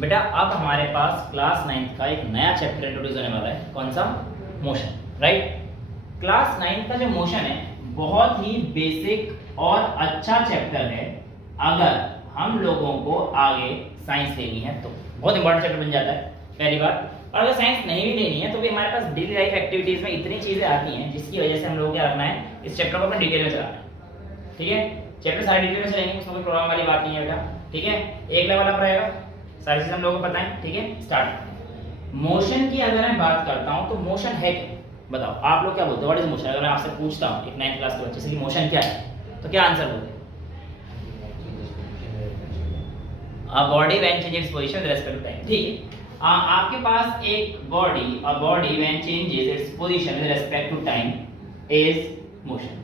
बेटा अब हमारे पास क्लास 9th का एक नया चैप्टर इंट्रोड्यूस होने वाला है। कौन सा? Motion, right. क्लास 9th का जो मोशन है बहुत ही बेसिक और अच्छा चैप्टर है। अगर हम लोगों को आगे साइंस लेनी है तो बहुत इंपॉर्टेंट चैप्टर बन जाता है, पहली बात। और अगर साइंस नहीं भी लेनी है तो भी हमारे पास डेली लाइफ एक्टिविटीज में इतनी चीजें आती हैं जिसकी वजह से हम लोगों को क्या रखना है, इस चैप्टर को अपने डिटेल में चलाना है। ठीक है, चैप्टर सारे डिटेल में चलेंगे, उसमें कोई प्रॉब्लम वाली बात नहीं है बेटा। ठीक है, एक लेवल अप रहेगा, सारी चीजें हम लोगों को पता है। ठीक है, स्टार्ट। मोशन की अगर मैं बात करता हूं तो मोशन है क्या? बताओ आप लोग क्या बोलते हो, व्हाट इज मोशन? अगर मैं आपसे पूछता हूं एक 9th क्लास के बच्चे से कि मोशन क्या है तो क्या आंसर बोलते? A body when changes its position with respect to time. ठीक है, आपके पास एक body when changes its position with respect to time is motion.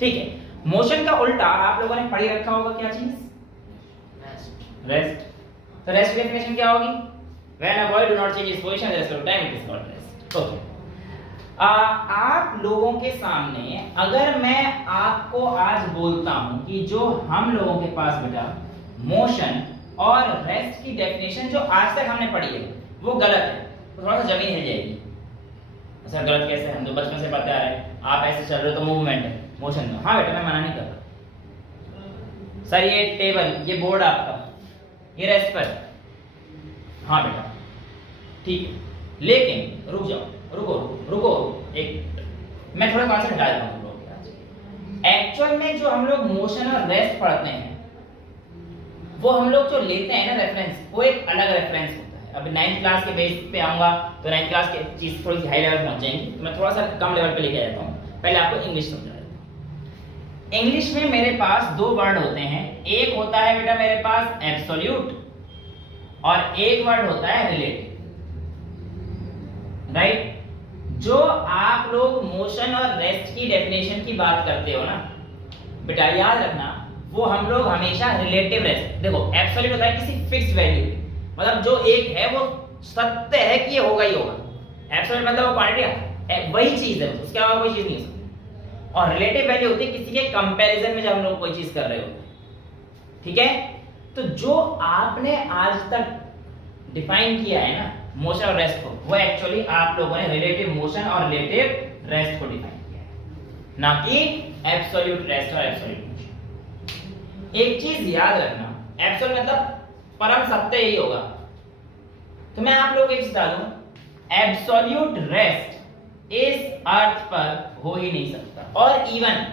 ठीक है, मोशन का उल्टा आप लोगों ने पढ़ी रखा होगा क्या चीज? रेस्ट। तो रेस्ट की डेफिनेशन क्या होगी? When a body do not change its position with respect to time it is called rest. Okay, आप लोगों के सामने अगर मैं आपको आज बोलता हूं कि जो हम लोगों के पास बेटा मोशन और रेस्ट की डेफिनेशन जो आज तक हमने पढ़ी है वो गलत है, तो थोड़ा सा जमीन हिल जाएगी। सर गलत कैसे? हम तो बचपन से पढ़ते आ रहे हैं, आप ऐसे चल रहे हो तो मूवमेंट है, मोशन में। हाँ बेटा मैं मना नहीं कर रहा। सर ये टेबल, ये बोर्ड आपका, ये रेस्ट पर। हाँ बेटा ठीक है, लेकिन रुक जाओ, रुको एक, मैं थोड़ा कॉन्सेप्ट हटा देता हूं। एक्चुअल में जो हम लोग मोशन और रेस्ट पढ़ते हैं वो हम लोग जो लेते हैं ना रेफरेंस, वो एक अलग रेफरेंस होता है। अब 9th क्लास के बेस पे आऊंगा तो 9th क्लास की चीज थोड़ी सी हाई लेवल पहुंच जाएंगी, तो मैं थोड़ा सा कम लेवल पे लेके जाता हूं। पहले आपको इंग्लिश समझा देता हूं। इंग्लिश में मेरे पास दो वर्ड होते हैं, एक होता है बेटा मेरे पास एब्सोल्यूट और एक वर्ड होता है रिलेटिव, राइट। जो आप लोग मोशन और रेस्ट की डेफिनेशन की बात करते हो ना बेटा, याद रखना वो हम लोग हमेशा रिलेटिव रेस्ट। देखो एब्सोल्यूट होता है किसी फिक्स्ड वैल्यू, मतलब जो एक है वो सत्य है कि ये होगा ही होगा। एब्सोल्यूट मतलब वो क्वांटिटी वही चीज है, उसके अलावा कोई चीज नहीं हो सकती। और रिलेटिव वैल्यू होती है किसी के कंपैरिजन में जब हम लोग कोई चीज कर रहे होते हैं। ठीक है, तो जो आपने आज तक डिफाइन किया है ना मोशन और रेस्ट को, वो एक्चुअली आप लोगों ने रिलेटिव मोशन और रिलेटिव रेस्ट को डिफाइन किया है, ना कि एब्सोल्यूट रेस्ट और एब्सोल्यूट मोशन। एक चीज याद रखना, एब्सोल्यूट मतलब परम सत्य ही होगा। तो मैं आप लोगों को एक बता दूं, एब्सोल्यूट रेस्ट इस अर्थ पर हो ही नहीं सकता। और इवन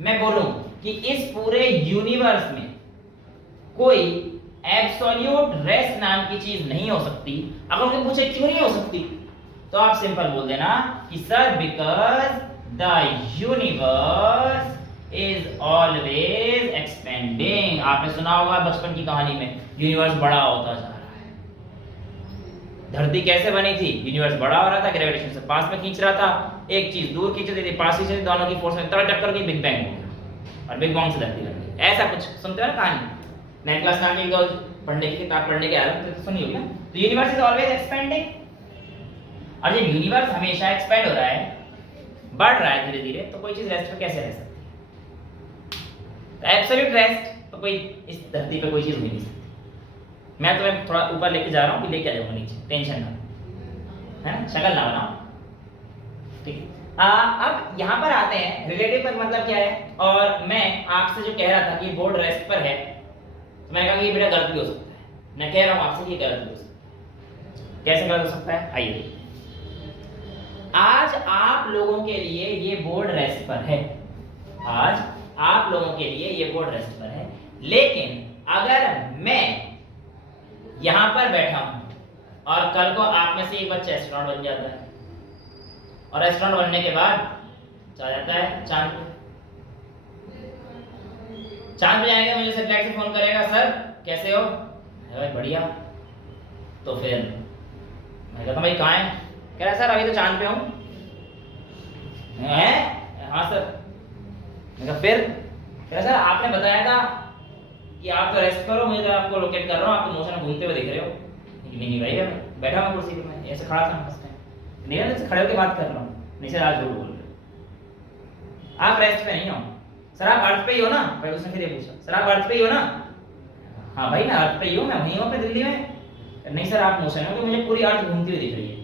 मैं बोलूं कि इस पूरे यूनिवर्स में कोई एब्सोल्यूट रेस्ट नाम की चीज नहीं हो सकती। अगर मुझे पूछे क्यों नहीं हो सकती, तो आप सिंपल बोल देना कि sir because the universe is always expanding. आपने सुना होगा बचपन की कहानी में, यूनिवर्स बड़ा होता जा रहा है। धरती कैसे बनी थी? यूनिवर्स बड़ा हो रहा था, ग्रेविटेशन से पास में खींच रहा था, एक चीज दूर खींच रही थी, पास खींच रही थी, दोनों की फोर्स में टक्कर गई, बिग बैंग हो गया और बिग बैंग से धरती बन गई। ऐसा कुछ सुनते हो ना कहानी, 9th क्लास का एक दो पढ़ने की किताब पढ़ने के आदत तो सुनी होगी ना। तो यूनिवर्स इज ऑलवेज एक्सपेंडिंग, और जब यूनिवर्स हमेशा एक्सपेंड हो रहा है, बढ़ रहा है धीरे धीरे, तो कोई चीज रेस्ट पे कैसे रह सकती है? तो एब्सोल्यूट रेस्ट तो कोई इस धरती पे कोई चीज हो नहीं सकती। मैं तुम्हें थोड़ा ऊपर लेके जा रहा हूँ कि लेके आ जाऊंगा नीचे, टेंशन ना, है ना, शक्ल ना बनाओ। ठीक है, अब यहाँ पर आते हैं रिलेटिव का मतलब क्या है। और मैं आपसे जो कह रहा था कि बोर्ड रेस्ट पर है, तो मैंने कहा कि ये बेटा गलत भी हो सकता है। मैं कह रहा हूं आपसे कि गलत भी हो सकता है। कैसे गलत हो सकता है? आइए, आज आप लोगों के लिए ये बोर्ड रेस्ट पर है, आज आप लोगों के लिए ये बोर्ड रेस्ट पर है, लेकिन अगर मैं यहां पर बैठा हूं और कल को आप में से एक बच्चा एस्ट्रोनॉट बन जाता है, और एस्ट्रोनॉट बनने के बाद चला जाता है चांद पे, चांद पे जाएगा, मुझे सैटेलाइट से फोन करेगा, सर कैसे हो? भाई बढ़िया। तो फिर मैं कहता भाई कहाँ है? कह रहा सर अभी तो चांद पे हूँ। हाँ सर। मैं कहा फिर? कह रहा सर आपने बताया था कि आप तो रेस्ट करो, मुझे तो आपको लोकेट कर रहा हूँ, आप तो मोशन घूमते हुए देख रहे हो। नहीं भाई बैठा हूँ कुर्सी पे, मैं ऐसे खड़ा था फर्स्ट टाइम, नहीं ऐसे खड़े होकर बात कर रहा हूँ। नहीं सर आज झूठ बोल रहे हो, आप रेस्ट पे नहीं हो। सर आप अर्थ पे ही हो ना? भाई उसने फिर ये पूछा, सर आप अर्थ पे ही हो ना? हाँ भाई मैं अर्थ पे ही हूँ, मैं वहीं हूँ अपने दिल्ली में। नहीं सर आप मोशन हो, तो मुझे पूरी अर्थ घूमती हुई दिख रही है।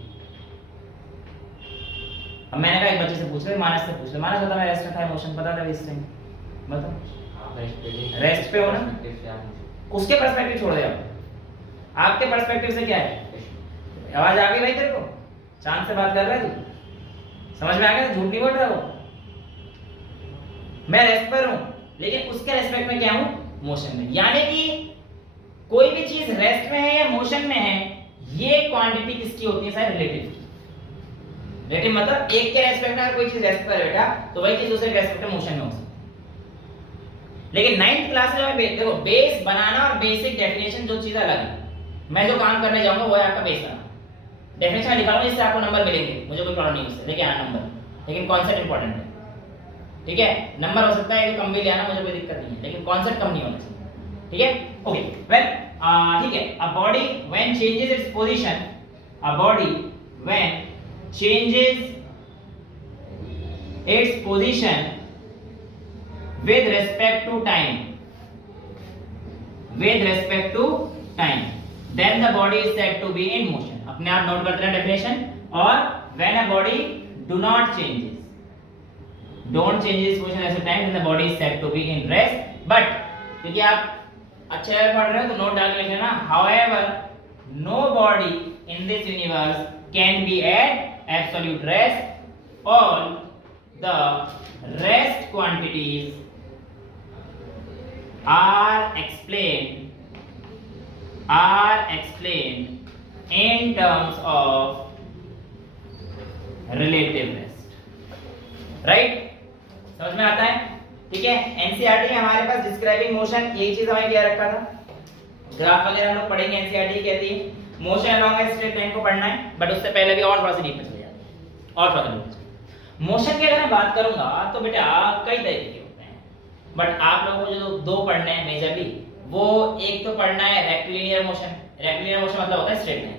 अब मैंने कहा एक बच्चे से पूछ ले, मानस से पूछ ले, मानस बता मैं रेस्ट में था, मोशन पता था इस टाइम, बताओ रेस्ट पे हो ना, उसके पर्सपेक्टिव छोड़ दे, अब आपके पर्सपेक्टिव से क्या है, आवाज आ गई भाई तेरे को, चांद से बात कर रहा है तू, समझ में आ गया, झूठ नहीं बोल रहा हो, मैं रेस्ट पर हूं लेकिन उसके रेस्पेक्ट में क्या हूं, मोशन में। यानी कि कोई भी चीज रेस्ट में है या मोशन में है, ये क्वांटिटी किसकी होती है सर, रिलेटिव की। रिलेटिव मतलब एक के रेस्पेक्ट में अगर कोई चीज रेस्ट पर है बेटा, तो वही चीज दूसरे के रेस्पेक्ट में मोशन में हो सकती है। लेकिन 9th क्लास में देखो बेस बनाना और बेसिक डेफिनेशन जो चीज अलग है, मैं जो काम करने जाऊंगा वो है आपका बेस बनाना। डेफिनेशन निकालूंगा इससे आपको नंबर मिलेंगे, मुझे कोई प्रॉब्लम नहीं उससे, लेके आना नंबर, लेकिन कॉन्सेप्ट इंपॉर्टेंट है, ठीक है। नंबर हो सकता है कि कम भी ले आना, मुझे कोई दिक्कत नहीं है, लेकिन कॉन्सेप्ट कम नहीं होना चाहिए, ठीक है। ओके वेल ठीक है, अ body when changes its position, a body when changes its position with respect to time, with respect to time, then the body is said to be in motion। अपने आप note करते हैं definition. और when a body do not changes, don't changes position at a time, then the body is said to be in rest। but क्योंकि आप अच्छे पढ़ रहे हो तो नोट डाल के लिखना, however no body in this universe can be at absolute rest, all the rest quantities are explained in terms of relative rest, right? समझ में आता है, ठीक है। एनसीईआरटी में हमारे पास डिस्क्राइबिंग मोशन यही चीज हमें क्या रखा था, ग्राफ वगैरह हम लोग पढ़ेंगे। एनसीईआरटी कहती है motion along a straight line को पढ़ना है, बट उससे पहले भी और थोड़ा सा डीप में चले जाते हैं, और थोड़ा डीप। मोशन की अगर मैं बात करूंगा तो बेटा कई तरीके के होते हैं, बट आप लोगों को जो दो पढ़ने हैं मेजरली, वो एक तो पढ़ना है रेक्टिलिनियर मोशन। रेक्टिलिनियर मोशन मतलब होता है स्ट्रेट लाइन।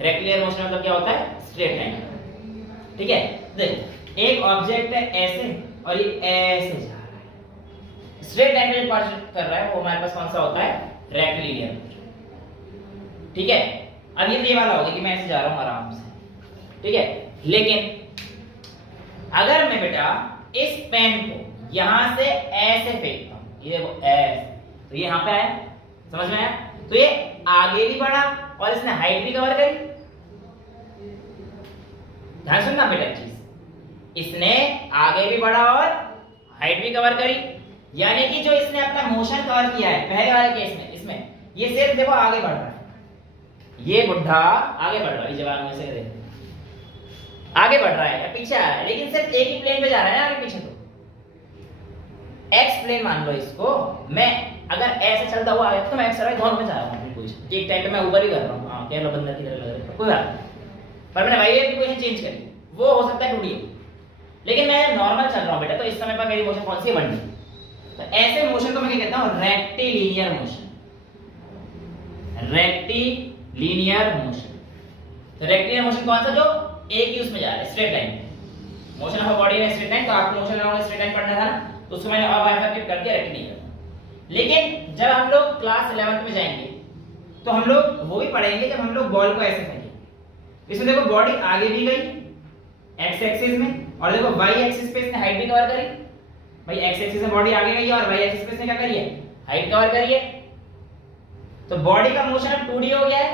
रेक्टिलिनियर मोशन मतलब क्या होता है, स्ट्रेट लाइन, ठीक है। देख एक ऑब्जेक्ट है ऐसे और ये ऐसे जा रहा है, स्ट्रेट लाइन में पास कर रहा है, वो हमारे पास कौन सा होता है, रेक्टिलिनियर मोशन, ठीक है। अब ये वाला होगा कि मैं ऐसे जा रहा हूं आराम से, ठीक है। लेकिन अगर मैं बेटा इस पेन को यहां से ऐसे फेंकता हूं, ये देखो ऐसे, तो ये यहां पे आया, समझ में आया, तो ये आगे भी बढ़ा और इसने हाइट भी कवर करी। ध्यान सुनना बेटा चीज, इसने आगे भी बढ़ा और हाइट भी कवर करी, यानी कि जो इसने अपना मोशन कवर किया है पहले वाले केस में, इसमें ये सिर्फ देखो आगे बढ़ रहा है, ये बुढ़ा आगे बढ़ रहा है, जवान में से देखो आगे बढ़ रहा है या पीछे आ रहा है, लेकिन सिर्फ एक ही प्लेन पे जा रहा है ना, आगे पीछे। तो एक्स प्लेन मान लो इसको, मैं अगर ऐसे चलता हुआ आया तो मैं एक्स दोनों में जा रहा हूं पोजीशन, एक टाइम पे मैं ऊपर ही कर रहा हूं, हां केरला बंदर की तरह लग रहा है, कोई बात नहीं, पर मैंने वाई की पोजीशन चेंज करी, वो हो सकता है टूटी हो, लेकिन मैं नॉर्मल चल रहा हूं बेटा, तो इस समय पर मेरी मोशन कौन सी है, बननी। तो ऐसे मोशन को मैं क्या कहता हूं, रेक्टिलिनियर मोशन। रेक्टिलिनियर मोशन, तो रेक्टिलिनियर मोशन कौन सा, जो एक ही उसमें जा रहा है, straight line. Motion of a body in straight line, तो आपको मोशन अलोंग स्ट्रेट लाइन पढ़ना था ना, तो उसको मैंने अब बाइफरकेट करके रेक्टिलिनियर। लेकिन जब हम लोग क्लास 11th में जाएंगे तो हम लोग वो भी पढ़ेंगे जब हम लोग बॉल को ऐसे फेंकेंगे। इसमें देखो बॉडी आगे भी गई एक्स एक्सिस में, और देखो वाई एक्सिस पे इसने हाइट भी कवर करी। भाई एक्स एक्सिस में बॉडी आगे गई है और वाई एक्सिस पे इसने क्या करी है, हाइट कवर करी है। तो बॉडी का मोशन अब 2D हो गया है,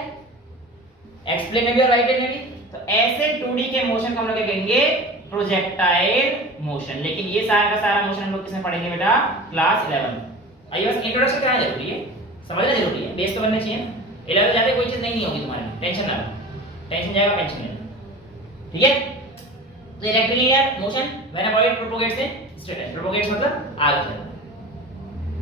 एक्स प्लेन में भी और वाई प्लेन में भी। तो ऐसे 2D के मोशन को हम लोग कहेंगे प्रोजेक्टाइल मोशन। लेकिन ये सारा का सारा मोशन हम लोग किसमें पढ़ेंगे बेटा, क्लास 11 में। आइए बस इंट्रोडक्शन कराना जरूरी है, समझना जरूरी है, बेस तो बनना चाहिए ना। 11 जाते कोई चीज नहीं होगी तुम्हारे, टेंशन ना लो, टेंशन जाएगा पेंशन लेना, ठीक है। तो rectilinear motion when a body propagates in straight line, propagates मतलब आगे चलना,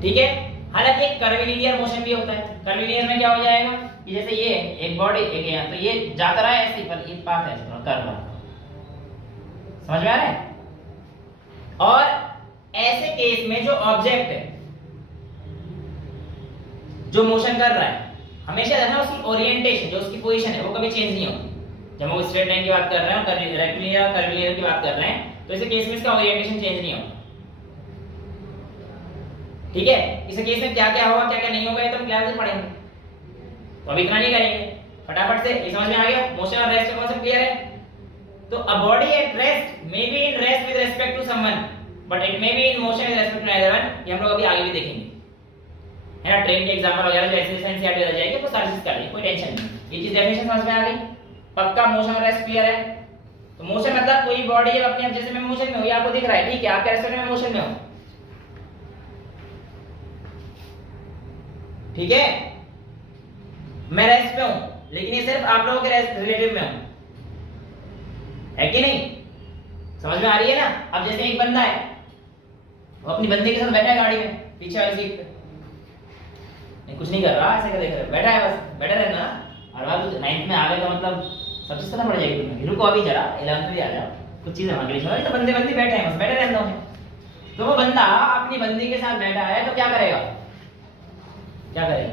ठीक है। हालांकि कर्विलिनियर मोशन भी होता है। कर्विलिनियर में क्या हो जाएगा कि जैसे ये एक बॉडी एक यहाँ, तो ये जाता रहा है ऐसे ही, पर ये पाथ है कर रहा, समझ में आ रहा है। और ऐसे केस में जो ऑब्जेक्ट है जो मोशन कर रहा है, हमेशा देखना उसकी ओरिएंटेशन, जो उसकी पोजीशन है, वो कभी चेंज नहीं होती। जब हम स्ट्रेट लाइन की बात कर रहे हैं और रेक्टिलिनियर कर्विलिनियर की बात कर रहे हैं, तो इस केस में इसका ओरिएंटेशन चेंज नहीं होता, ठीक है। इस केस में क्या क्या होगा क्या क्या नहीं होगा ये तो हम क्लास में पढ़ेंगे, तो अब इतना नहीं करेंगे, फटाफट से ये समझ में आ गया मोशन और रेस्ट का कॉन्सेप्ट क्लियर है। तो a body at rest may be in rest with respect to someone but it may be in motion with respect to another one, ये हम लोग अभी आगे भी देखेंगे, है ना। ट्रेन के एग्जांपल वगैरह जो एक्सरसाइज से याद जाएगी वो सारी चीज कर लेंगे, कोई टेंशन नहीं। ये चीज डेफिनेशन समझ में आ गई, पक्का मोशन और रेस्ट क्लियर है। तो मोशन मतलब कोई बॉडी है अपने आप, जैसे मैं मोशन में हूं, ये आपको दिख रहा है, ठीक है, आप रेस्ट में मोशन में हो, ठीक है, मैं रेस्ट पे हूं, लेकिन ये सिर्फ आप लोगों के रेस्ट रिलेटिव में हूं, है कि नहीं, समझ में आ रही है ना। अब जैसे एक बंदा है, वो अपनी बंदी के साथ बैठा है गाड़ी में पीछे वाली सीट पे, नहीं कुछ नहीं कर रहा, ऐसे देख रहा है, बैठा है, बस बैठा रहना ना। और बात 9th में आ गए तो मतलब सब चीज पता पड़ जाएगी तुम्हें, रुको अभी जरा 11th में भी आ जाओ, कुछ चीजें वहां के लिए तो बंदे बैठे हैं, बस बैठे रहना है। तो वो बंदा अपनी बंदी के साथ बैठा है तो क्या करेगा, क्या करेगा,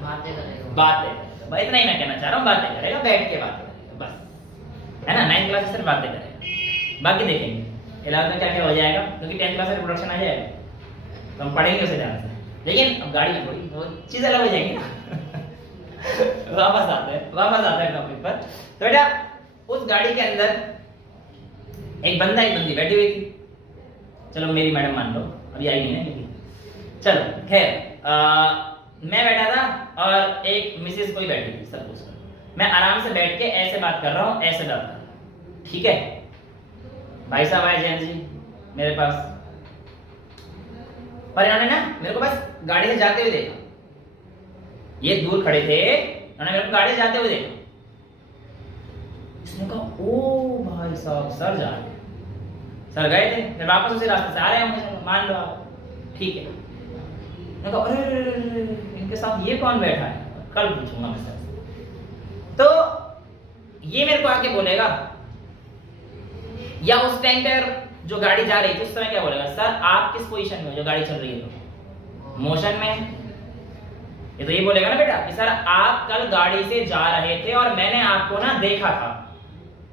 बातें करेगा, बातें, इतना ही मैं कहना चाह रहा हूँ, बातें करेगा, बैठ के बातें करेगा, बस, है ना। 9th क्लास में सिर्फ बातें करेगा, बाकी देखेंगे 11th में क्या क्या हो जाएगा, क्योंकि 10th क्लास में प्रोडक्शन आ जाएगा तो हम पढ़ेंगे उसे ध्यान से, लेकिन अब गाड़ी में थोड़ी वो चीज अलग हो जाएंगी ना। वापस आते हैं टॉपिक पर। तो बेटा उस गाड़ी के अंदर एक बंदा एक बंदी बैठी हुई थी, चलो मेरी मैडम मान लो, अभी आई नहीं ना क्योंकि, चलो खैर मैं बैठा था और एक मिसेस कोई बैठी थी, सपोज मैं आराम से बैठ के ऐसे बात कर रहा हूँ, ऐसे बात कर रहा हूँ, ठीक है। भाई साहब आए जैन जी मेरे पास, पर इन्होंने ना मेरे को बस गाड़ी से जाते हुए देखा, ये दूर खड़े थे, उन्होंने मेरे को गाड़ी से जाते हुए देखा, इसने कहा ओ भाई साहब सर जा रहे, सर गए थे, फिर वापस उसी रास्ते से आ रहे होंगे, मान लो आप, ठीक है। मैं कहा अरे इनके साथ ये कौन बैठा है, कल पूछूंगा मैं सर से। तो ये मेरे को आके बोलेगा, या उस टाइम पर जो गाड़ी जा रही थी उस समय क्या बोलेगा, सर आप किस पोजीशन में हो जो गाड़ी चल रही है, तो मोशन में। ये तो ये बोलेगा ना बेटा कि सर आप कल गाड़ी से जा रहे थे और मैंने आपको ना देखा था,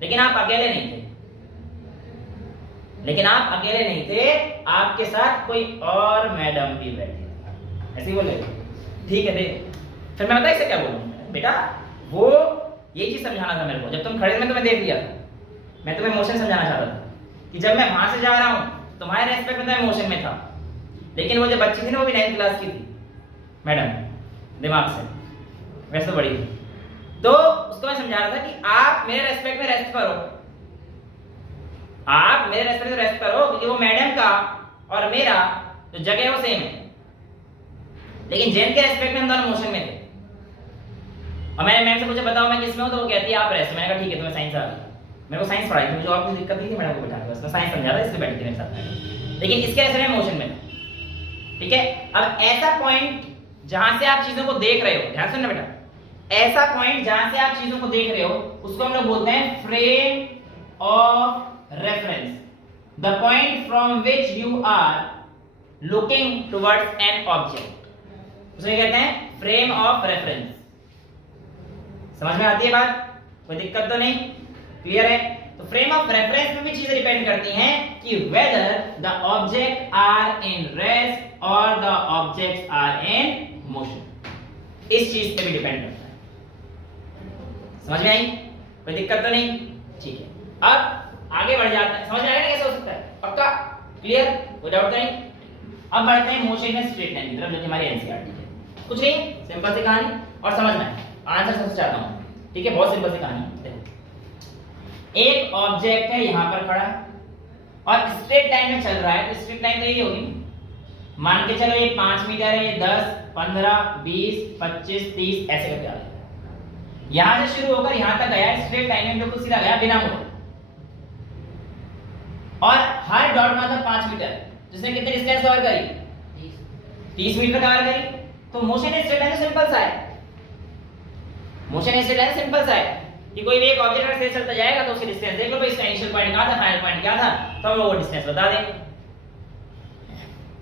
लेकिन आप अकेले नहीं थे, आपके साथ कोई और मैडम भी बैठी, ऐसे ही बोलेगा, ठीक है। फिर मैं बता इसे क्या बोलूं, बेटा वो ये चीज समझाना था मेरे को, जब तुम खड़े में तुम्हें देख लिया था, मैं तुम्हें मोशन समझाना चाहता था कि जब मैं वहां से जा रहा हूं तुम्हारे रेस्पेक्ट में तो मैं मोशन में था, लेकिन वो जो बच्ची थी ना वो भी 9th क्लास की थी मैडम, दिमाग से वैसे बड़ी थी, तो उसको मैं समझा रहा था कि आप मेरे रेस्पेक्ट में रेस्ट करो, आप मेरे रेस्पेक्ट में रेस्ट करो, क्योंकि वो मैडम का और मेरा जो जगह है वो सेम है, लेकिन जैन के रेस्पेक्ट में हम दोनों मोशन में थे। और मैंने मैम से पूछा बताओ मैं किसमें हूं, तो वो कहती है आप रेस्ट। मैंने कहा ठीक है, तुम्हें साइंस आ गई, मेरे को साइंस पढ़ाई थी, मुझे और कुछ दिक्कत नहीं थी मैडम को बैठा के, उसने साइंस समझा था इसलिए बैठी थी मेरे साथ, लेकिन इसके ऐसे में मोशन में था, ठीक है। अब ऐसा पॉइंट जहां से आप चीजों को देख रहे हो, ध्यान सुनना बेटा, ऐसा पॉइंट जहां से आप चीजों को देख रहे हो उसको हम लोग बोलते हैं frame of reference, the point from which you are looking towards an object, उसे कहते हैं फ्रेम ऑफ रेफरेंस। समझ में आती है बात, कोई दिक्कत तो नहीं, क्लियर है। तो फ्रेम ऑफ रेफरेंस में भी चीजें डिपेंड करती हैं कि whether the object are in rest और the objects are in motion, इस चीज पे भी डिपेंड करता है। समझ में आई, कोई दिक्कत तो नहीं, ठीक है। अब आगे बढ़ जाते हैं, समझ में आएगा कैसे हो सकता है, पक्का क्लियर, कोई डाउट तो नहीं। अब बढ़ते हैं मोशन में स्ट्रेट लाइन की तरफ, जो कि हमारी एनसीईआरटी है। कुछ नहीं, सिंपल सी कहानी, और समझना है, आंसर समझ चाहता हूं, ठीक है, बहुत सिंपल सी कहानी। देखो एक ऑब्जेक्ट है यहां पर खड़ा और स्ट्रेट लाइन में चल रहा है, तो स्ट्रेट लाइन तो यही होगी, मान के चलो ये 5 मीटर है, ये 10, 15, 20, 25, 30 ऐसे करके आ रहा है। यहां से शुरू होकर यहां तक गया, स्ट्रेट लाइन में बिल्कुल सीधा गया बिना मुड़े, और हर डॉट का मतलब 5 मीटर, जिसने कितने डिस्टेंस कवर करी, 30 मीटर कवर करी। तो मोशन स्ट्रेट लाइन तो सिंपल सा है, मोशन स्ट्रेट लाइन सिंपल सा है कि कोई भी एक ऑब्जेक्ट अगर चलता जाएगा तो उसकी डिस्टेंस देख लो भाई, इसका इनिशियल पॉइंट क्या था, फाइनल पॉइंट क्या था, तो हम वो डिस्टेंस बता देंगे।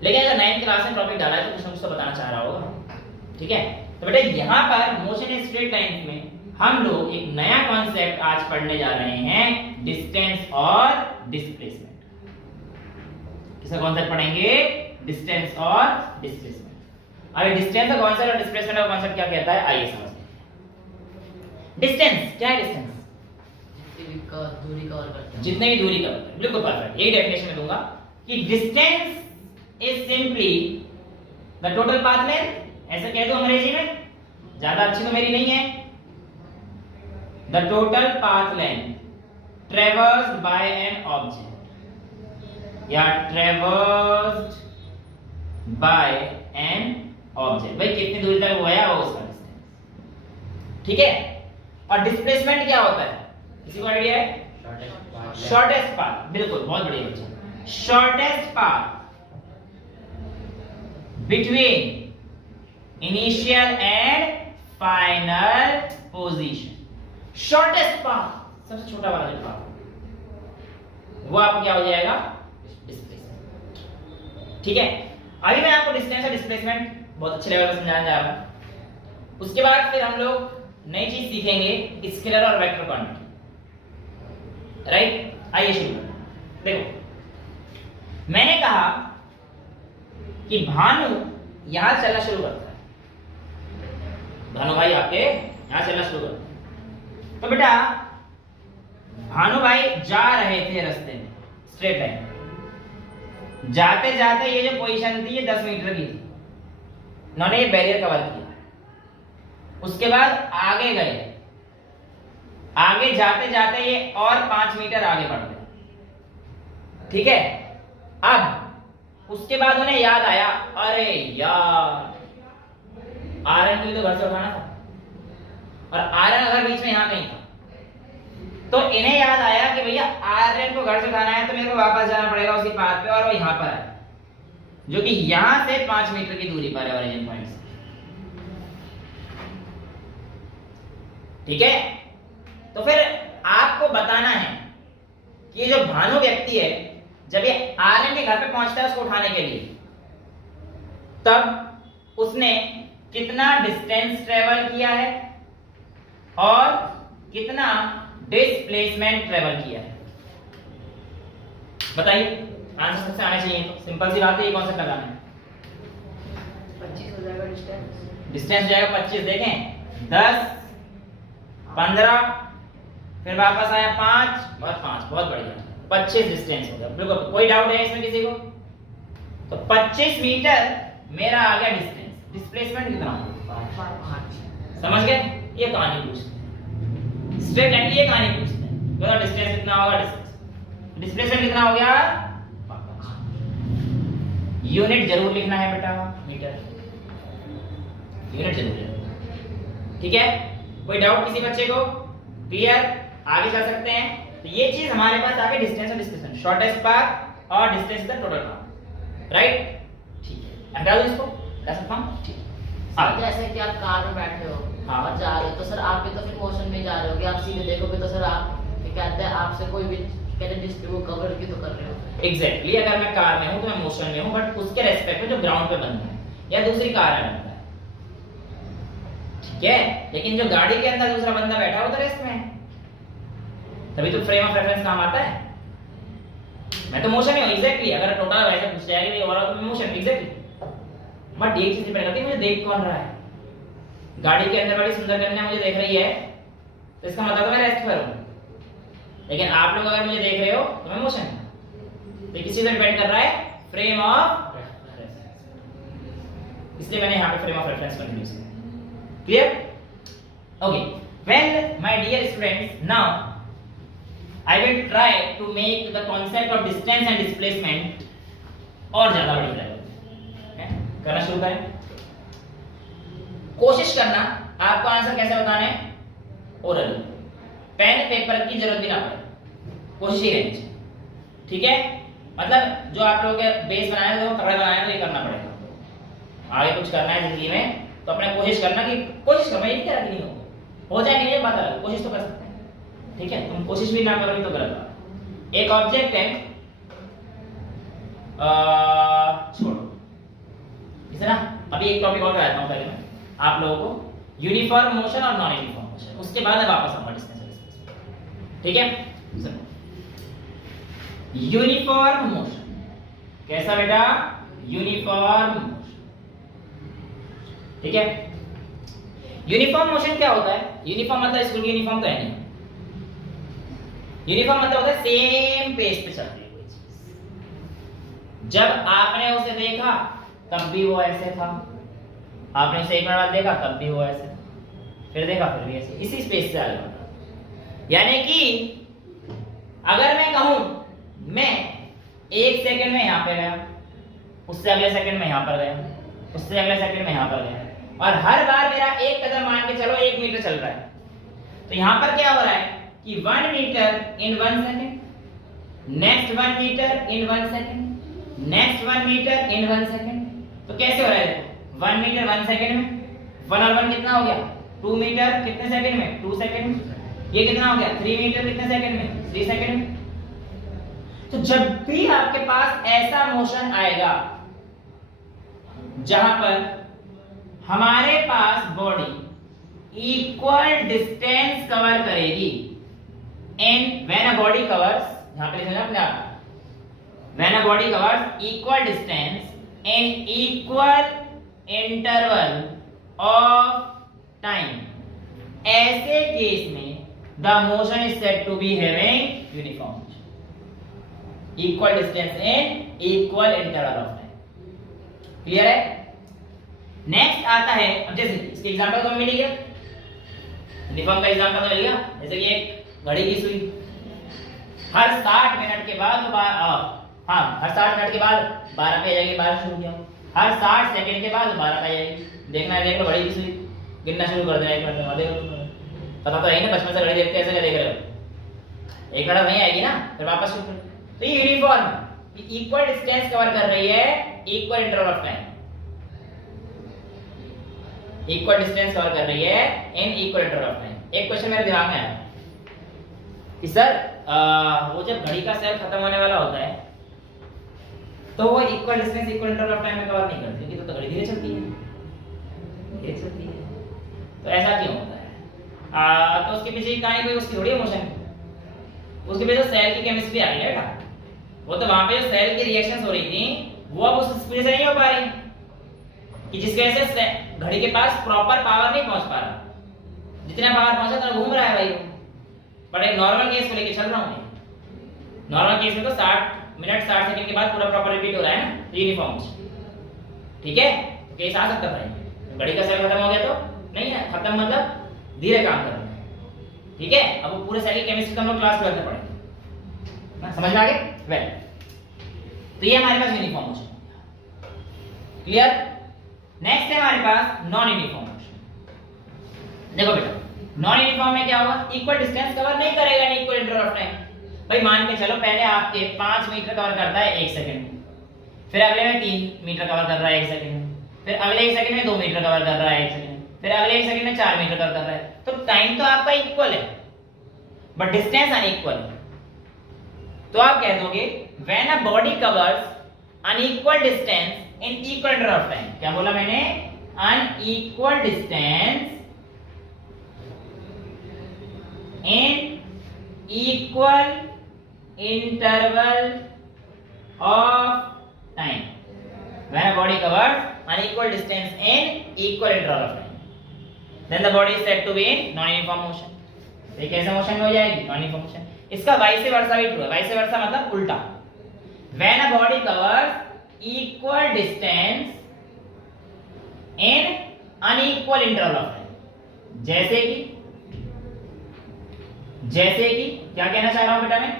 लेकिन अगर 9th क्लास में टॉपिक डाला है तो कुछ ना कुछ तो बताना चाह रहा होगा, ठीक है। तो बेटा यहाँ पर मोशन स्ट्रेट लाइन में हम लोग एक नया कॉन्सेप्ट आज पढ़ने जा रहे हैं, डिस्टेंस और डिस्प्लेसमेंट। किसका कॉन्सेप्ट पढ़ेंगे, डिस्टेंस और डिस्प्लेसमेंट। अरे डिस्टेंस का कॉन्सेप्ट और डिस्प्लेसमेंट का कॉन्सेप्ट क्या कहता है, आइए समझते हैं। डिस्टेंस क्या है? डिस्टेंस दूरी कवर करते हैं, जितने भी दूरी कवर करें, बिल्कुल परफेक्ट, यही डेफिनेशन मैं दूंगा कि distance is simply the total path length, ऐसा कह दो अंग्रेजी में, ज्यादा अच्छी तो मेरी नहीं है। The total path length traversed by an object या ट्रेवर्स्ड बाय एन ऑब्जेक्ट, भाई कितनी दूरी तक वो है वो उसका डिस्टेंस, ठीक है। और डिस्प्लेसमेंट क्या होता है, किसी को आइडिया है? शॉर्टेस्ट पाथ, बिल्कुल, बहुत बढ़िया बच्चा। Shortest path between initial and final position, shortest path, सबसे छोटा वाला जो पाथ, वो आपको क्या हो जाएगा? डिस्प्लेसमेंट, ठीक है। अभी मैं आपको डिस्टेंस और डिस्प्लेसमेंट बहुत अच्छे लेवल पर समझाने जा रहा हूं। उसके बाद फिर हम लोग नई चीज सीखेंगे, स्केलर और वेक्टर क्वांटिटी, राइट। आइए शुरू करते हैं। देखो मैंने कहा कि भानु यहां चलना शुरू करता है, भानु भाई आपके यहां चलना शुरू करता है, तो बेटा भानु भाई जा रहे थे रास्ते में स्ट्रेट लाइन, जाते जाते ये जो पोजीशन थी ये 10 मीटर की थी, उन्होंने ये बैरियर कवर किया, उसके बाद आगे गए, आगे जाते जाते ये और 5 मीटर आगे बढ़ गए, ठीक है। अब उसके बाद उन्हें याद आया, अरे यार आयरन को तो घर से उठाना था, और आयरन अगर बीच में यहां कहीं था, तो इन्हें याद आया कि भैया आयरन को घर से उठाना है तो मेरे को वापस जाना पड़ेगा उसी पाथ पे, और वो यहां पर है, जो कि यहां से 5 मीटर की दूरी पर है ओरिजिन पॉइंट से, ठीक है। तो फिर आपको बताना है कि ये जो भानु व्यक्ति है, जब ये आर्यन के घर पे पहुंचता है उसको उठाने के लिए, तब उसने कितना डिस्टेंस ट्रेवल किया है और कितना डिस्प्लेसमेंट ट्रेवल किया है, बताइए। आंसर सबसे आना चाहिए, सिंपल सी बात है, ये कॉन्सेप्ट लगाना है। 25 हो जाएगा डिस्टेंस, डिस्टेंस हो जाएगा 25, देखें 10 15, फिर वापस आया 5 और 5, बहुत बढ़िया, 25 डिस्टेंस हो गया, बिल्कुल। कोई डाउट है इसमें किसी को? तो 25 मीटर मेरा आ गया डिस्टेंस, डिस्प्लेसमेंट कितना होगा? 5 समझ गए? ये कहानी पूछते हैं, स्ट्रेट लाइन की ये कहानी पूछते हैं, तो डिस्टेंस कितना होगा, डिस्टेंस, डिस्प्लेसमेंट कितना हो गया? यूनिट जरूर लिखना है बेटा, मीटर यूनिट जरूर लिखना, ठीक है। कोई डाउट किसी बच्चे को? क्लियर? आगे चल सकते हैं। तो ये चीज हमारे पास आ गई, डिस्टेंस और डिस्प्लेसमेंट, शॉर्टेस्ट पाथ और distance is the total path, right, ठीक है। हटा दो इसको, हटा सकता हूं, ठीक है। जैसे कि आप कार में बैठे हो हाँ। और जा रहे हो, तो सर आप भी तो फिर मोशन में जा रहे होगे, आप सीधे देखोगे तो सर आप कहते हैं आपसे कोई भी कहते हैं डिस्टेंस कवर की तो कर रहे हो। एग्जैक्टली, अगर मैं कार में हूं तो मैं मोशन में हूं, बट उसके रेस्पेक्ट में जो ग्राउंड पे बंदा है या दूसरी कार में बंदा है, ठीक है। लेकिन जो गाड़ी के अंदर दूसरा बंदा बैठा हो तो रेस्ट में है, तभी तो फ्रेम ऑफ रेफरेंस काम आता है। मैं तो मोशन में हूं, एग्जैक्टली। अगर टोटल वैसे पूछ जाएगा कि ओवरऑल तो मैं मोशन में, एग्जैक्टली। बट ये चीज डिपेंड करती है मुझे देख कौन रहा है। गाड़ी के अंदर बड़ी सुंदर कन्या मुझे देख रही है तो इसका मतलब मैं रेस्ट पर हूं, लेकिन आप लोग अगर मुझे देख रहे हो तो मैं मोशन में। तो किसी से डिपेंड कर रहा है फ्रेम ऑफ रेफरेंस, इसलिए मैंने यहां पे फ्रेम ऑफ रेफरेंस कंटिन्यू किया। Clear? Okay, well my dear students, now I will try to make the concept of distance and displacement और ज्यादा बड़ी लेवल करना शुरू करें। कोशिश करना आपको आंसर कैसे बताना है, ओरल, पेन पेपर की जरूरत भी ना पड़े, कोशिश ही रहनी चाहिए, ठीक है। मतलब जो आप लोगों के बेस बनाना है, जो तगड़ा बनाना है, तो ये करना पड़ेगा। आगे कुछ करना है जिंदगी में तो अपने कोशिश करना कि कोशिश करना, ये क्या नहीं हो जाएगी, ये बात अलग, कोशिश तो कर सकते हैं, ठीक है। तुम कोशिश भी ना करोगे तो गलत बात। एक ऑब्जेक्ट है, छोड़ो इसे ना, अभी एक टॉपिक और कराता हूं पहले मैं आप लोगों को, यूनिफॉर्म मोशन और नॉन यूनिफॉर्म मोशन, उसके बाद मैं वापस आऊंगा डिस्टेंस, ठीक है। सुनो, यूनिफॉर्म मोशन कैसा बेटा, यूनिफॉर्म मोशन, ठीक है। यूनिफॉर्म मोशन क्या होता है? यूनिफॉर्म मतलब स्कूल की यूनिफॉर्म तो है नहीं। यूनिफॉर्म मतलब होता है सेम पेज पे चलती है कोई चीज। जब आपने उसे देखा तब भी वो ऐसे था, आपने उसे 1 मिनट बाद देखा तब भी वो ऐसे, फिर देखा फिर भी ऐसे, इसी स्पेस से आगे बढ़ा। यानी कि अगर मैं कहूं मैं 1 सेकंड में यहां पे गया, उससे अगले सेकंड में यहां पर गया, उससे अगले सेकंड में यहां पर गया, और हर बार मेरा एक कदम मान के चलो 1 मीटर चल रहा है, तो यहां पर क्या हो रहा है कि 1 मीटर इन 1 सेकंड, नेक्स्ट 1 मीटर इन 1 सेकंड, नेक्स्ट 1 मीटर इन 1 सेकंड। तो कैसे हो रहा है? 1 मीटर 1 सेकंड में, 1 और 1 कितना हो गया? 2 मीटर कितने सेकंड में? 2 सेकंड में। ये कितना हो गया? 3 मीटर कितने सेकंड में? 3 सेकंड में। तो जब भी आपके पास ऐसा मोशन आएगा जहां पर हमारे पास बॉडी इक्वल डिस्टेंस कवर करेगी, and when a body covers, यहां पे लिखना अपने आप, when a body covers equal distance in equal interval of time, ऐसे केस में the motion is said to be having uniform, equal distance in equal interval of time. Clear है? Next आता है, अब जैसे इसके एग्जांपल तो मिल गया, यूनिफॉर्म का एग्जांपल तो मिल गया, जैसे कि एक घड़ी की सुई हर 60 मिनट के बाद हर 60 मिनट के बाद 12 पे आ जाएगी, 12 शुरू किया, हर 60 सेकंड के बाद 12 पे आ जाएगी। देखना है, देख लो घड़ी की सुई, गिनना शुरू कर देना 1 मिनट में, देखो पता तो है ना, बचपन से घड़ी देखते ऐसे क्या देख रहे हो, 1 मिनट नहीं आएगी ना, फिर वापस शुरू कर। तो ये यूनिफॉर्म इक्वल डिस्टेंस कवर कर रही है, equal interval of time, equal distance cover कर रही है इन इक्वल इंटरवल ऑफ टाइम। एक क्वेश्चन मेरे दिमाग में आया कि सर वो जब घड़ी का सेल खत्म होने वाला होता है तो वो equal distance equal interval of time में कवर नहीं करती, क्योंकि तो घड़ी धीरे चलती है, धीरे चलती है। तो ऐसा क्यों होता है? तो उसके पीछे कहानी कोई उसकी थोड़ी इमोशन, उसके पीछे सेल की केमिस्ट्री आ रही है बेटा। वो तो वहां पे जो सेल की रिएक्शंस हो रही थी वो अब उस स्पीड से नहीं हो पा रही, कि जिसकी वजह से घड़ी के पास प्रॉपर पावर नहीं पहुंच पा रहा, जितना पावर पहुंचा तो घूम रहा है भाई। बट एक नॉर्मल केस को लेके चल रहा हूं मैं, नॉर्मल केस में तो 60 मिनट 60 सेकंड के बाद पूरा प्रॉपर रिपीट हो रहा है ना, यूनिफॉर्म, ठीक है। तो केस आ सकता है घड़ी का सेल खत्म हो गया तो नहीं है, खत्म मतलब धीरे काम कर रहा है, ठीक है। अब वो पूरे सेल की केमिस्ट्री तो हम लोग क्लास 12 में पढ़ेंगे, समझ में आ गया? वेल, तो ये हमारे पास यूनिफॉर्म मोशन, क्लियर। नेक्स्ट है हमारे पास नॉन यूनिफॉर्म मोशन। देखो बेटा, नॉन यूनिफॉर्म में क्या होगा? इक्वल डिस्टेंस कवर नहीं करेगा इन इक्वल इंटरवल ऑफ टाइम। भाई मान के चलो पहले आपके 5 मीटर कवर करता है 1 सेकंड में, फिर अगले में 3 मीटर कवर कर रहा है 1 सेकंड में, फिर अगले 1 सेकंड में 2 मीटर कवर कर रहा है 1 सेकंड में, फिर अगले 1 सेकंड में 4 मीटर कवर कर रहा है। तो टाइम तो आपका इक्वल है बट डिस्टेंस अनइक्वल है। तो आप कह दोगे when a body covers unequal distance in equal interval of time. क्या बोला मैंने? Unequal distance in equal interval of time, when a body covers unequal distance in equal interval of time, then the body is said to be in non-uniform motion। ये कैसे motion में हो जाएगी? non-uniform motion। इसका vice versa भी true है। Vice versa मतलब उल्टा, when a body covers equal distance in unequal interval of time। जैसे कि क्या कहना चाह रहा हूं बेटा मैं,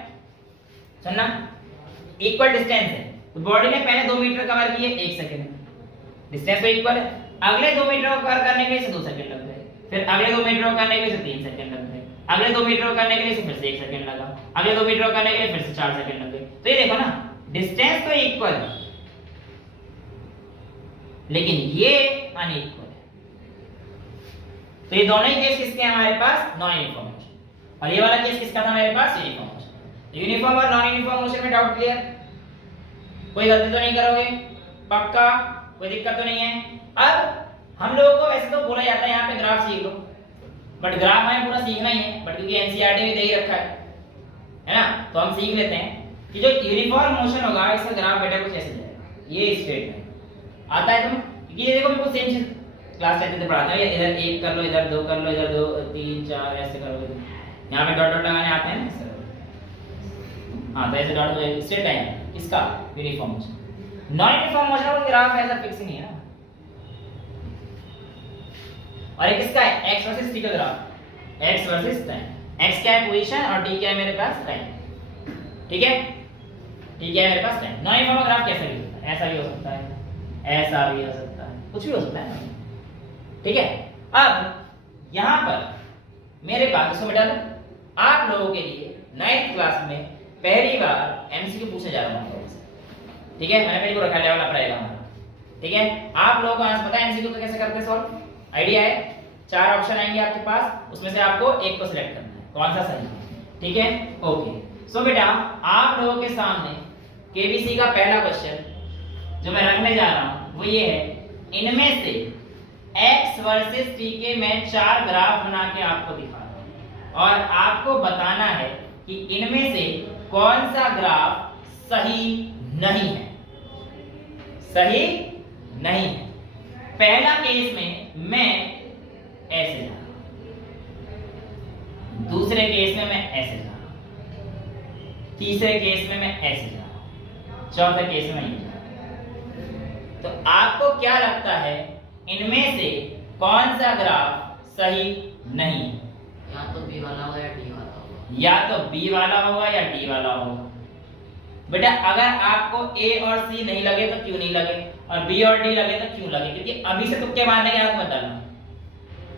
सुनना। इक्वल डिस्टेंस है तो बॉडी ने पहले 2 मीटर कवर किए 1 सेकंड में, डिस्टेंस तो इक्वल है। अगले 2 मीटर को कवर करने के लिए से 2 सेकंड लग गए, फिर अगले 2 मीटर को करने के लिए से 3 सेकंड लग गए, अगले 2 मीटर को करने के लिए से फिर से 1 सेकंड लगा, अगले 2 मीटर को करने के लिए फिर से 4 सेकंड लग गए। तो ये देखो ना, डिस्टेंस तो इक्वल है लेकिन ये अनइक्वल है। तो ये दोनों ही केस किसके हैं हमारे पास? Non uniform motion. और ये वाला केस किसका था हमारे पास? Uniform motion. यूनिफॉर्म और नॉन यूनिफॉर्म मोशन में डाउट क्लियर? कोई गलती तो नहीं करोगे? पक्का? कोई दिक्कत तो नहीं है? अब हम लोगों को वैसे तो बोला जाता है यहाँ पे ग्राफ सीख लो, बट ग्राफ हमें पूरा सीखना ही है, बट क्योंकि एनसीईआरटी में दे ही रखा है ना, तो हम सीख लेते हैं कि जो यूनिफॉर्म मोशन होगा इसका ग्राफ बेटा कुछ ऐसे जाएगा, ये स्ट्रेट में आता है तुम्हें, क्योंकि ये देखो बिल्कुल सेम चीज क्लास 10 तक पढ़ाते हैं, इधर 1 कर लो, इधर 2 कर लो, इधर 2 3 4 ऐसे करोगे तो यहाँ पे डॉट डॉट लगाने आते हैं ना इस तरह। हाँ तो ऐसे डॉट हो जाएगा, स्ट्रेट लाइन इसका uniform motion. Non uniform motion का ग्राफ ऐसा फिक्स नहीं है ना। और एक इसका है x वर्सेस t का graph, x versus time. x क्या है पोजीशन और t क्या है मेरे पास टाइम, ठीक है। t क्या है मेरे पास टाइम। नॉन यूनिफॉर्म ग्राफ कैसा भी होता है, ऐसा भी हो सकता है, ऐसा भी हो सकता है, कुछ भी हो सकता है, ठीक है। अब यहाँ पर मेरे पास इसको मिटा दो। आप लोगों के लिए 9th क्लास में पहली बार एमसीक्यू पूछने जा रहा हूँ, ठीक है। मैंने पहले को रखा लेवल पढ़ाएगा हमारा, ठीक है। आप लोगों को आज पता है एमसीक्यू को कैसे करते हैं सॉल्व, आइडिया है। 4 ऑप्शन आएंगे आपके पास, उसमें से आपको एक को सिलेक्ट करना है, कौन सा सही है, ठीक है। ओके सो बेटा आप लोगों के सामने केबीसी का पहला क्वेश्चन जो मैं रखने जा रहा हूं वो ये है, इनमें से x वर्सेस t के मैं 4 ग्राफ बना के आपको दिखा रहा हूं और आपको बताना है कि इनमें से कौन सा ग्राफ सही नहीं है, सही नहीं है। पहला केस में मैं ऐसे जा रहा हूं, दूसरे केस में मैं ऐसे जा रहा हूं, तीसरे केस में मैं ऐसे जा रहा हूं, चौथे केस में ये जा रहा हूं। तो आपको क्या लगता है इनमें से कौन सा ग्राफ सही नहीं है? या तो बी वाला होगा या डी वाला होगा, या तो बी वाला होगा या डी वाला होगा। बेटा अगर आपको ए और सी नहीं लगे तो क्यों नहीं लगे, और बी और डी लगे तो क्यों लगे, क्योंकि अभी से तुक्के मारने की आदत मत डालना,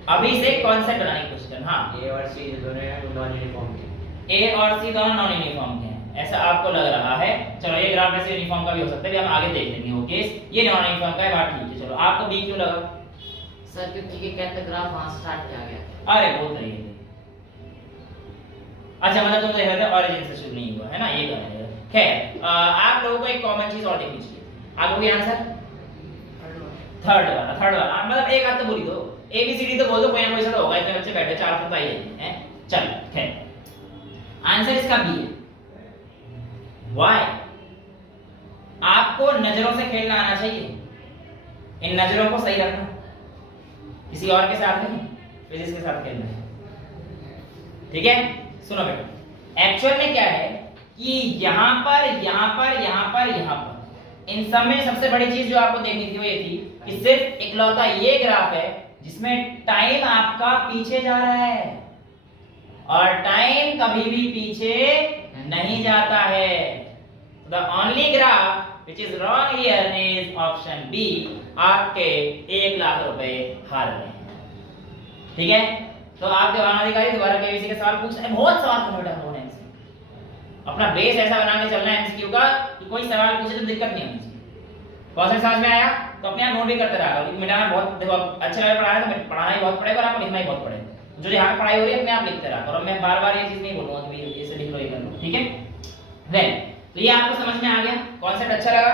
अभी से कॉन्सेप्ट बनाने की कोशिश करना। हाँ ए और सी दोनों नॉन यूनिफॉर्म के, ए और सी दोनों नॉन यूनिफॉर्म के हैं, ऐसा आपको लग रहा है। चलो ये ग्राफ वैसे यूनिफॉर्म का भी हो सकता है, हम आगे देख लेंगे वो केस। ये नॉन यूनिफॉर्म का है, बात ठीक है। चलो आपको बी क्यों लगा? सर क्योंकि ये कहते ग्राफ वहां से स्टार्ट किया गया। अरे बहुत रही है, अच्छा मतलब तुम देख रहे थे ऑरिजिन से शुरू नहीं हुआ है ना, ये कहना है। खैर आप लोगों को एक कॉमन चीज और देखनी चाहिए। आपको कोई आंसर? थर्ड वाला मतलब एक हाथ तो बोली दो, ए बी सी डी तो बोल दो, कोई ना कोई सा तो होगा, इतने बच्चे बैठे 4 तो ही हैं। चल खैर आंसर इसका बी है। व्हाई? आपको नजरों से खेलना आना चाहिए, इन नजरों को सही रखना, किसी और के साथ नहीं, फिजिक्स के साथ खेलना है, ठीक है। सुनो बेटा एक्चुअल में क्या है कि यहाँ पर इन सब में सबसे बड़ी चीज जो आपको देखनी थी वो ये थी कि सिर्फ इकलौता ये ग्राफ है जिसमें टाइम आपका पीछे जा रहा है, और टाइम कभी भी पीछे नहीं जाता है। The only graph which is wrong here is option B. आपके 1 लाख रुपए हार गए, ठीक है। तो आपके वनाधिकारी दोबारा केबीसी के सवाल पूछ रहे हैं, बहुत सवाल बेटा उन्होंने अपना बेस ऐसा बना के चलना है एमसीक्यू का कि कोई सवाल पूछे तो दिक्कत नहीं होनी चाहिए। कॉन्सेप्ट समझ में आया तो अपने आप नोट भी करते रहा, क्योंकि मिटाना बहुत देखो अच्छा लगे पढ़ाना तो पढ़ाना ही बहुत पड़ेगा और आपको लिखना ही बहुत पड़ेगा। जो यहाँ पे पढ़ाई हो रही है अपने आप लिखते रहा, और मैं बार-बार ये चीज नहीं बोलूंगा कि भाई ऐसे लिख लो ये कर लो, ठीक है। देन तो ये आपको समझ में आ गया, कॉन्सेप्ट अच्छा लगा,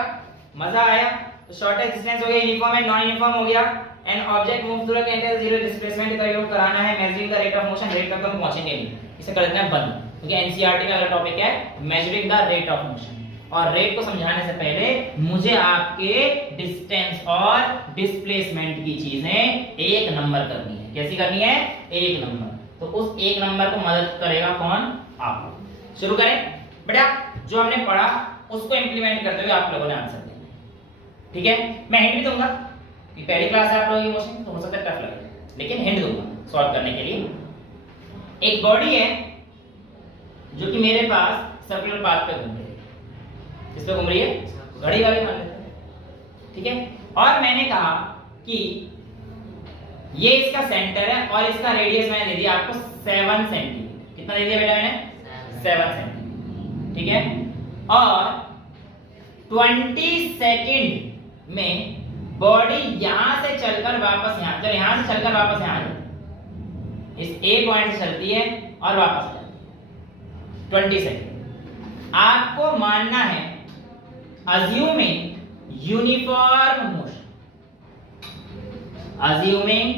मजा आया। तो शॉर्टेज डिस्टेंस हो गया, यूनिफॉर्म एंड नॉन यूनिफॉर्म हो गया। And object move through the zero displacement का योग कराना है, measuring the rate of motion, rate तक हम पहुंचेंगे नहीं, इसे कर देते हैं बंद, क्योंकि एनसीईआरटी में अगला टॉपिक है measuring the rate of motion. और रेट को समझाने से पहले मुझे आपके डिस्टेंस और डिस्प्लेसमेंट की चीजें 1 नंबर करनी है। कैसी करनी है? 1 नंबर। तो उस 1 नंबर को मदद करेगा कौन? आप। शुरू करें बेटा, जो हमने पढ़ा उसको इंप्लीमेंट करते हुए आप लोगों ने आंसर देना है, ठीक है। मैं हिंट भी दूंगा कि पहली क्लास है आप लोगों की मोशन, तो हो सकता है टफ लगे, लेकिन हिंट दूंगा सॉल्व करने के लिए। एक बॉडी है जो कि मेरे पास सर्कुलर पाथ पे घूम रही है, किस पे घूम रही है? घड़ी वाली मान लेते हैं, ठीक है। और मैंने कहा कि ये इसका सेंटर है और इसका रेडियस मैंने दे दिया आपको 7 सेंटीमीटर। कितना दे दिया बेटा मैंने? 7 सेंटीमीटर, ठीक है। और 20 सेकंड में बॉडी यहां से चलकर वापस यहां, जब यहां से चलकर वापस यहां आ जाती है, इस ए पॉइंट से चलती है और वापस आ जाती है 20 सेकंड। आपको मानना है assuming uniform motion, assuming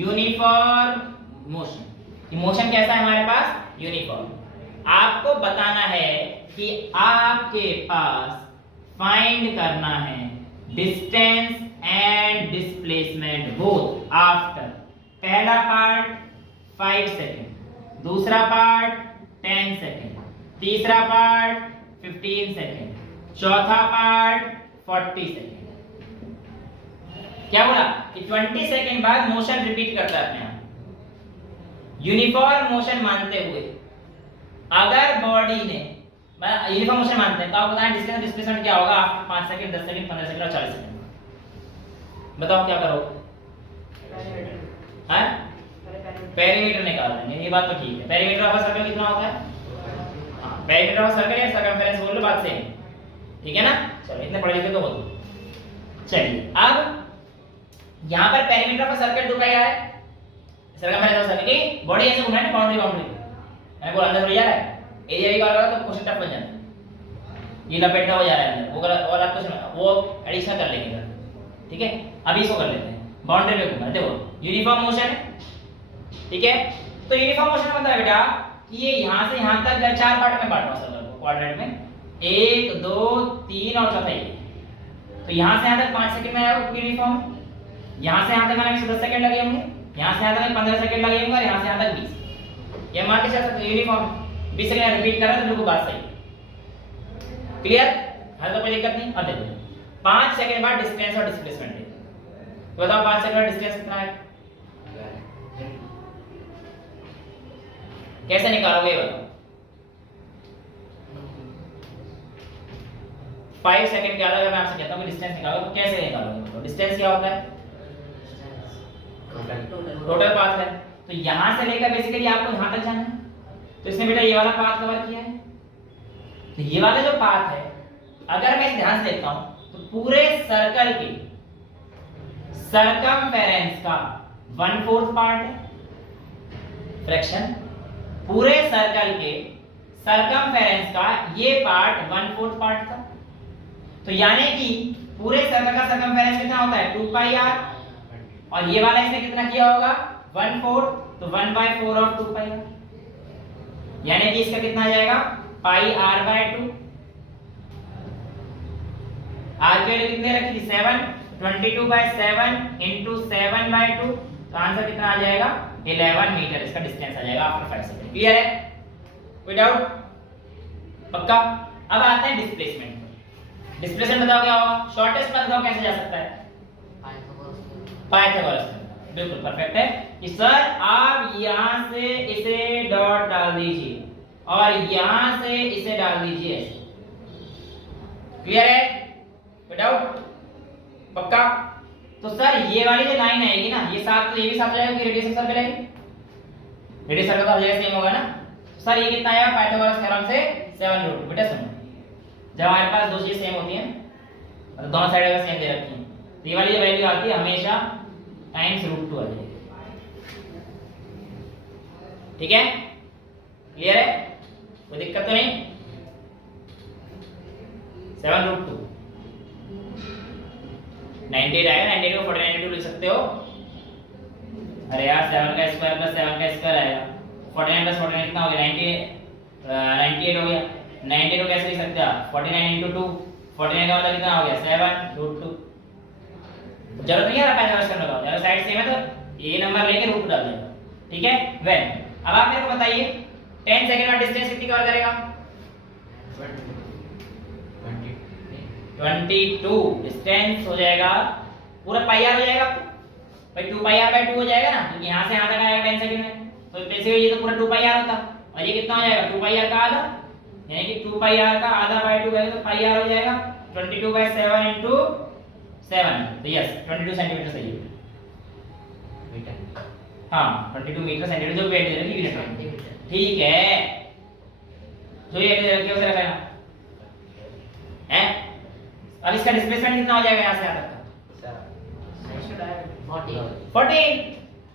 uniform motion. Motion कैसा है हमारे पास? यूनिफॉर्म। आपको बताना है कि आपके पास फाइंड करना है distance and displacement both after. पहला पार्ट 5 सेकेंड, दूसरा पार्ट 10 सेकेंड, तीसरा पार्ट 15 सेकेंड, चौथा पार्ट 40 सेकेंड। क्या बोला कि 20 सेकेंड बाद मोशन रिपीट करता है अपने आप, यूनिफॉर्म मोशन मानते हुए। अगर बॉडी ने यूनिफॉर्म मोशन मानते हैं तो आप बताएं डिस्टेंस डिस्प्लेसमेंट क्या होगा आफ्टर 5 सेकंड, 10 सेकंड, 15 सेकंड और 40 सेकंड। बताओ क्या करोगे? हैं? पेरीमीटर निकाल देंगे, ये बात तो ठीक है। पेरीमीटर ऑफ सर्कल कितना होता है? हां, पेरीमीटर ऑफ सर्कल या सर्कमफेरेंस बोल लो, बात सेम, ठीक है ना? चलो इतने पढ़े लिखे तो हो गए। चलिए अब यहां पर पेरीमीटर ऑफ सर्कल 2 पाई है, सर्कमफेरेंस ऑफ सर्कल की बॉडी ऐसे घूमना है, बाउंड्री बाउंड्री मैं बोल अंदर हो जा रहा है, एरिया भी करेगा तो क्वेश्चन टफ बन जाता है। ये लपेटा हो जा रहा है अंदर, वो और आप कुछ वो एडिशनल कर लेंगे, ठीक है? अभी इसको कर लेते हैं, बाउंड्री में घूमना। देखो यूनिफॉर्म मोशन है, ठीक है? तो यूनिफॉर्म मोशन मतलब है बेटा कि ये यहां से यहां तक 4 पार्ट में बांटो सर्कल को, क्वाड्रेंट में 1 2 3 और चौथा ये। तो यहां से यहां तक 5 सेकंड में आएगा यूनिफॉर्म, यहां से यहां तक आने में 10 सेकंड लगे होंगे, यहां से यहां तक 15 सेकंड लगे होंगे और यहां से यहां तक 20। ये मान के चल सकते हो यूनिफॉर्म 20 सेकंड रिपीट कर रहा है तो बिल्कुल बात सही। क्लियर? हर तो कोई दिक्कत नहीं। अब देखो 5 सेकंड बाद डिस्टेंस और डिस्प्लेसमेंट है, तो बताओ 5 सेकंड का डिस्टेंस कितना है? कैसे निकालोगे ये बताओ? 5 सेकंड के बाद अगर मैं आपसे कहता हूं कि डिस्टेंस निकालो तो कैसे निकालोगे? बताओ डिस्टेंस क्या होता है? टोटल पाथ है, तो यहां से लेकर बेसिकली आपको यहां तक जाना है, तो इसने बेटा ये वाला पाथ कवर किया है। तो ये वाला जो पाथ है अगर मैं ध्यान से देखता हूं तो पूरे सर्कल के सर्कमफेरेंस का 1/4 पार्ट है, फ्रैक्शन पूरे सर्कल के सर्कमफेरेंस का ये पार्ट 1/4 पार्ट था। तो यानी कि पूरे सर्कल का सर्कमफेरेंस कितना होता है? 2 पाई r, और ये वाला इसने कितना किया होगा? 1/4, तो 1/4 ऑफ 2 पाई r, यानी कि इसका कितना आ जाएगा? पाई r/2। r की वैल्यू कितनी रखी थी? 7, 22/7 into 7/2, तो आंसर कितना आ जाएगा? 11 मीटर इसका डिस्टेंस आ जाएगा आफ्टर 5 सेकंड। क्लियर है? कोई डाउट? पक्का? अब आते हैं डिस्प्लेसमेंट। डिस्प्लेसमेंट बताओ क्या होगा? शॉर्टेस्ट पाथ बताओ कैसे जा सकता है? पाइथागोरस। बिल्कुल परफेक्ट है कि सर आप यहां से इसे डॉट डाल दीजिए और यहां से इसे डाल दीजिए ऐसे। क्लियर है? कोई डाउट? पक्का? तो सर ये वाली जो लाइन आएगी ना, ये साथ तो ये भी साथ जाएगा कि रेडियस ऑफ सर्कल आएगी, रेडियस सर्कल का जगह सेम होगा ना। सर ये कितना आएगा पाइथागोरस थ्योरम से? 7√2। बेटा सुनो, जब हमारे पास दो चीजें सेम होती हैं तो दोनों साइड अगर सेम दे रखी हैं तो ये वाली जो वैल्यू आती है हमेशा टाइम्स √2 आ जाएगी। ठीक है? क्लियर है? कोई दिक्कत तो नहीं? 7√2 98 आएगा, 98 को 49 लिख सकते हो। अरे यार 7 का स्क्वायर प्लस 7 का स्क्वायर आएगा, 49 प्लस 49 कितना हो गया? 98 हो गया। 98 को कैसे लिख सकते हैं आप? 49 × 2, 49 का मतलब कितना हो गया? 7√2। जरूरत नहीं है पाइथागोरस करने का, अगर साइड सेम है तो ये नंबर लेके √2 डाल देगा। ठीक है? वेल अब आप मेरे को बताइए 10 सेकंड का डिस्टेंस कितनी कवर करेगा? 22 डिस्टेंस हो जाएगा, पूरा पाई आर हो जाएगा भाई, 2 पाई r/2 हो जाएगा ना, क्योंकि यहां से यहां तक आएगा 10 सेकंड में, तो बेसिकली ये तो पूरा 2 पाई r होता, और ये कितना हो जाएगा? 2 पाई r का आधा, यानी कि 2 पाई r का आधा बाय 2 करेंगे तो पाई r हो जाएगा 22/7 × 7। तो यस 22 सेंटीमीटर सही है मीटर। हां 22 मीटर सेंटीमीटर जो वेट दे रही है यूनिट। ठीक है, जो ये दे रखी है उसे रखना है। अब इसका डिस्प्लेसमेंट कितना हो जाएगा यहां से यहां तक का? 14।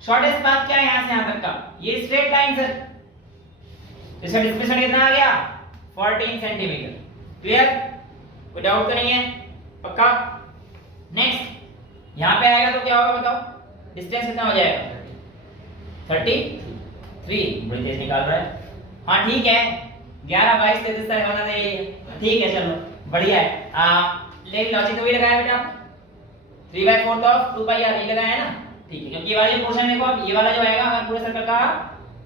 शॉर्टेस्ट पाथ क्या है यहां से यहां तक का? ये स्ट्रेट लाइन सर, इसका डिस्प्लेसमेंट कितना आ गया? 14 सेंटीमीटर। क्लियर? कोई डाउट तो नहीं है? पक्का? नेक्स्ट यहां पे आएगा तो क्या होगा बताओ? डिस्टेंस कितना हो जाएगा? 33। बड़ी तेज निकाल रहा है। हाँ ठीक है, 11 22 33 तक होना चाहिए। ठीक है चलो बढ़िया है। लेकिन लॉजिक तो भी लगाया बेटा, 3/4 ऑफ 2 पाई r ये लगाया है ना, ठीक है, क्योंकि ये वाला जो पोर्शन देखो, अब ये वाला जो आएगा अगर पूरे सर्कल का,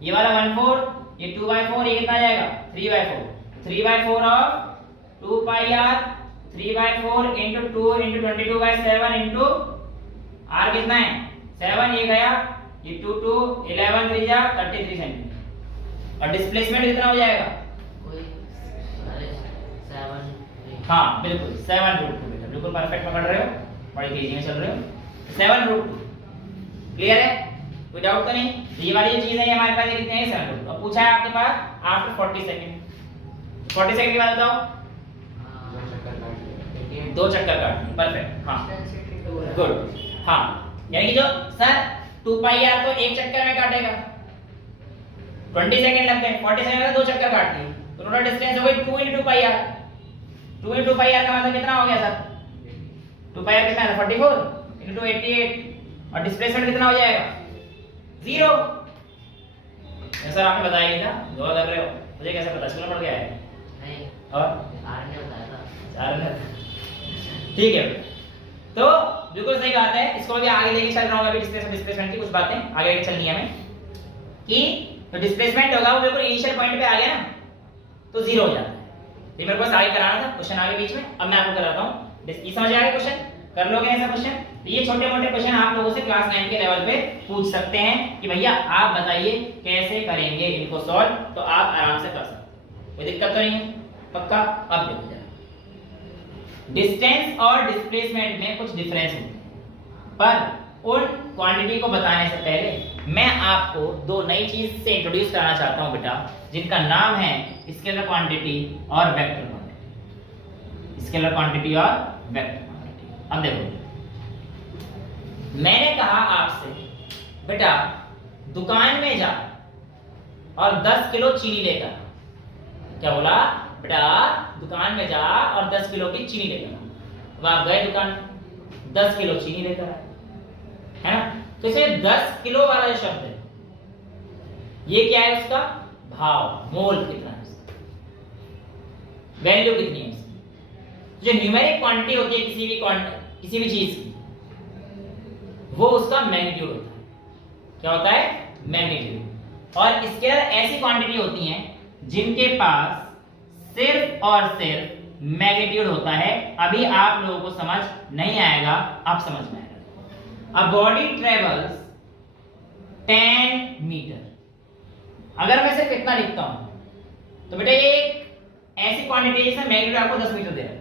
ये वाला 1/4, ये 2/4, ये कितना आ जाएगा 3/4, 3/4 of 2 pi r, 3/4 into 2 into 22/7 into r कितना है 7, ये गया, ये 2 2 11 3 जा 33 सेंटीमीटर। और डिस्प्लेसमेंट कितना हो जाएगा, कोई अरे 7 हाँ बिल्कुल 7√2, बेटा बिल्कुल परफेक्ट पकड़ रहे हो, बड़ी तेजी में चल रहे हो। 7√2 क्लियर है, कोई डाउट तो नहीं। ये वाली जो चीज है हमारे पास ये कितने हैं 7√2। अब पूछा है आपके पास आफ्टर 40 सेकंड, 40 सेकंड के बाद बताओ, 2 चक्कर काटने, परफेक्ट, हाँ गुड, हाँ यानी कि जो सर 2 पाई r तो एक चक्कर में काटेगा, 20 सेकंड लगते हैं, 40 सेकंड में 2 चक्कर काटती है, तो टोटल डिस्टेंस हो गई 2 into 2 पाई r। 2 into 2 पाई r का मतलब कितना हो गया सर, 2 पाई r कितना है 44 into 88, और डिस्प्लेसमेंट कितना हो जाएगा 0। सर आपने बताया नहीं था, दुआ कर रहे हो, मुझे कैसे पता, स्कूल में पढ़ के आए नहीं, और आर ने बताया था। सारे ने, ठीक है। तो बिल्कुल सही बात है, इसको भी आगे लेके चल रहा हूं अभी, डिस्प्लेसमेंट की कुछ बातें आगे लेके चलनी है हमें, कि तो डिस्प्लेसमेंट होगा वो बिल्कुल इनिशियल पॉइंट पे आ गया ना तो 0 हो जाता है। ये मेरे पास आगे कराना था क्वेश्चन आगे बीच में, अब मैं आपको कराता हूं। ये समझ आ गया क्वेश्चन, कर लोगे ऐसा क्वेश्चन? तो ये छोटे मोटे क्वेश्चन आप लोगों से क्लास 9 के लेवल पे पूछ सकते हैं कि भैया आप बताइए कैसे करेंगे इनको सॉल्व, तो आप आराम से कर सकते हैं, कोई दिक्कत तो नहीं है, पक्का। अब देखो जरा, डिस्टेंस और डिस्प्लेसमेंट में कुछ डिफरेंस होते हैं, पर उन क्वांटिटी को बताने से पहले मैं आपको 2 नई चीज से इंट्रोड्यूस कराना चाहता हूं बेटा, जिनका नाम है स्केलर क्वांटिटी और वेक्टर क्वांटिटी। स्केलर क्वांटिटी और वेक्टर क्वांटिटी। अब देखो, मैंने कहा आपसे बेटा दुकान में जा और 10 किलो चीनी लेकर, क्या बोला बेटा, दुकान में जा और 10 किलो की चीनी लेकर। अब आप गए दुकान, 10 किलो चीनी लेकर आए, है ना। तो इसे 10 किलो वाला जो शब्द है, ये क्या है, उसका भाव, मोल कितना है, वैल्यू कितनी है उसकी। जो न्यूमेरिक क्वांटिटी होती है किसी भी चीज की, वो उसका मैग्नीट्यूड होता है। क्या होता है, मैग्नीट्यूड। और स्केलर ऐसी क्वांटिटी होती हैं जिनके पास सिर्फ और सिर्फ मैग्नीट्यूड होता है। अभी आप लोगों को समझ नहीं आएगा, आप समझ में आएगा। अ बॉडी ट्रेवल्स 10 मीटर, अगर मैं सिर्फ इतना लिखता हूं तो बेटा ये एक ऐसी क्वांटिटी है जिसमें मैग्नीट्यूड आपको 10 मीटर दे रखा है,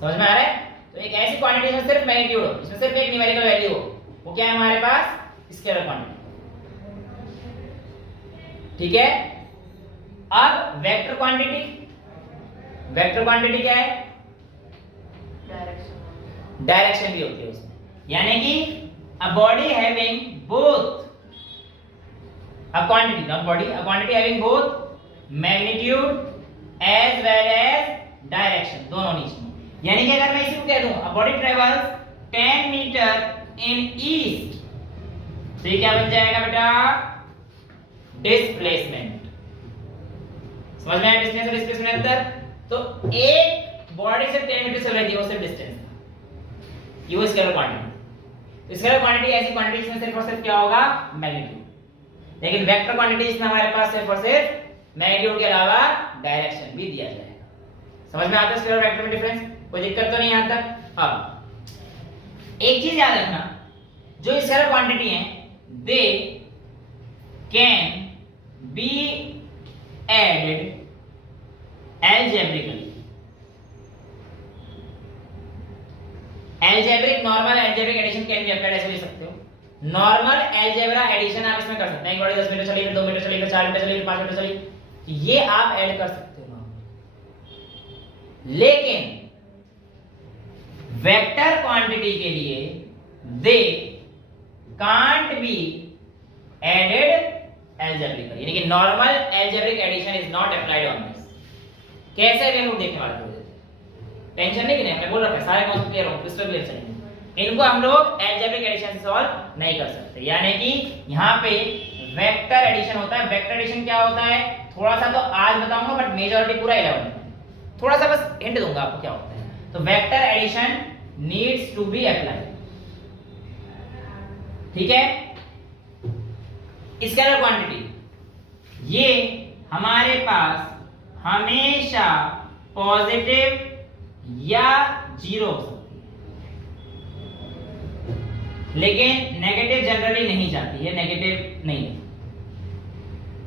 समझ में आ रहा है। तो एक ऐसी क्वांटिटी जिसमें सिर्फ मैग्नीट्यूड हो, इसमें सिर्फ एक न्यूमेरिकल वैल्यू हो, वो क्या है हमारे पास, स्केलर क्वांटिटी, ठीक है। अब वेक्टर क्वांटिटी, वेक्टर क्वांटिटी क्या है, डायरेक्शन भी होती है उसमें, यानी कि a body having both, a quantity not body, a quantity having both magnitude as well as direction, दोनों नीचे। यानी कि अगर मैं इसी को कह दूं a body travels 10 metre in east, तो ये क्या बन जाएगा बेटा, डिस्प्लेसमेंट। समझ में आया डिस्टेंस और डिस्प्लेसमेंट अंतर। तो एक बॉडी से 10 मीटर चल रही थी, वो सिर्फ डिस्टेंस था, ये वो स्केलर क्वांटिटी। स्केलर क्वांटिटी ऐसी क्वांटिटी जिसमें सिर्फ और सिर्फ क्या होगा, मैग्नीट्यूड। लेकिन वेक्टर क्वांटिटी जिसमें हमारे पास सिर्फ और सिर्फ मैग्नीट्यूड के अलावा डायरेक्शन भी दिया जाएगा। समझ में आता है स्केलर और वेक्टर में डिफरेंस, कोई दिक्कत तो नहीं यहां तक। अब एक चीज याद रखना, जो स्केलर क्वांटिटी है they can be added algebraically, algebraic normal algebraic addition can be applied, ऐसे लिख सकते हो। नॉर्मल अलजेब्रा एडिशन आप इसमें कर सकते हैं, एक बॉडी 10 मीटर चली, फिर 2 मीटर चली, फिर 4 मीटर चली, फिर 5 मीटर चली, ये आप ऐड कर सकते हो। लेकिन वेक्टर क्वांटिटी के लिए they can't be added algebraically, यानी कि normal algebraic addition is not applied on this। कैसे भी लोग देखने वाले होते हैं, टेंशन नहीं, हमने बोल रखा है सारे कॉन्सेप्ट क्लियर हो, क्रिस्टल क्लियर चाहिए। इनको हम लोग algebraic addition से सॉल्व नहीं कर सकते, यानी कि यहाँ पे वेक्टर एडिशन होता है। वेक्टर एडिशन क्या होता है, थोड़ा सा तो आज बताऊंगा, बट मेजॉरिटी पूरा 11 में, थोड़ा सा बस हिंट दूंगा आपको क्या होता है। तो vector addition needs to be applied, ठीक है। स्केलर क्वांटिटी ये हमारे पास हमेशा पॉजिटिव या जीरो हो सकती है, लेकिन नेगेटिव जनरली नहीं जाती है, नेगेटिव नहीं है,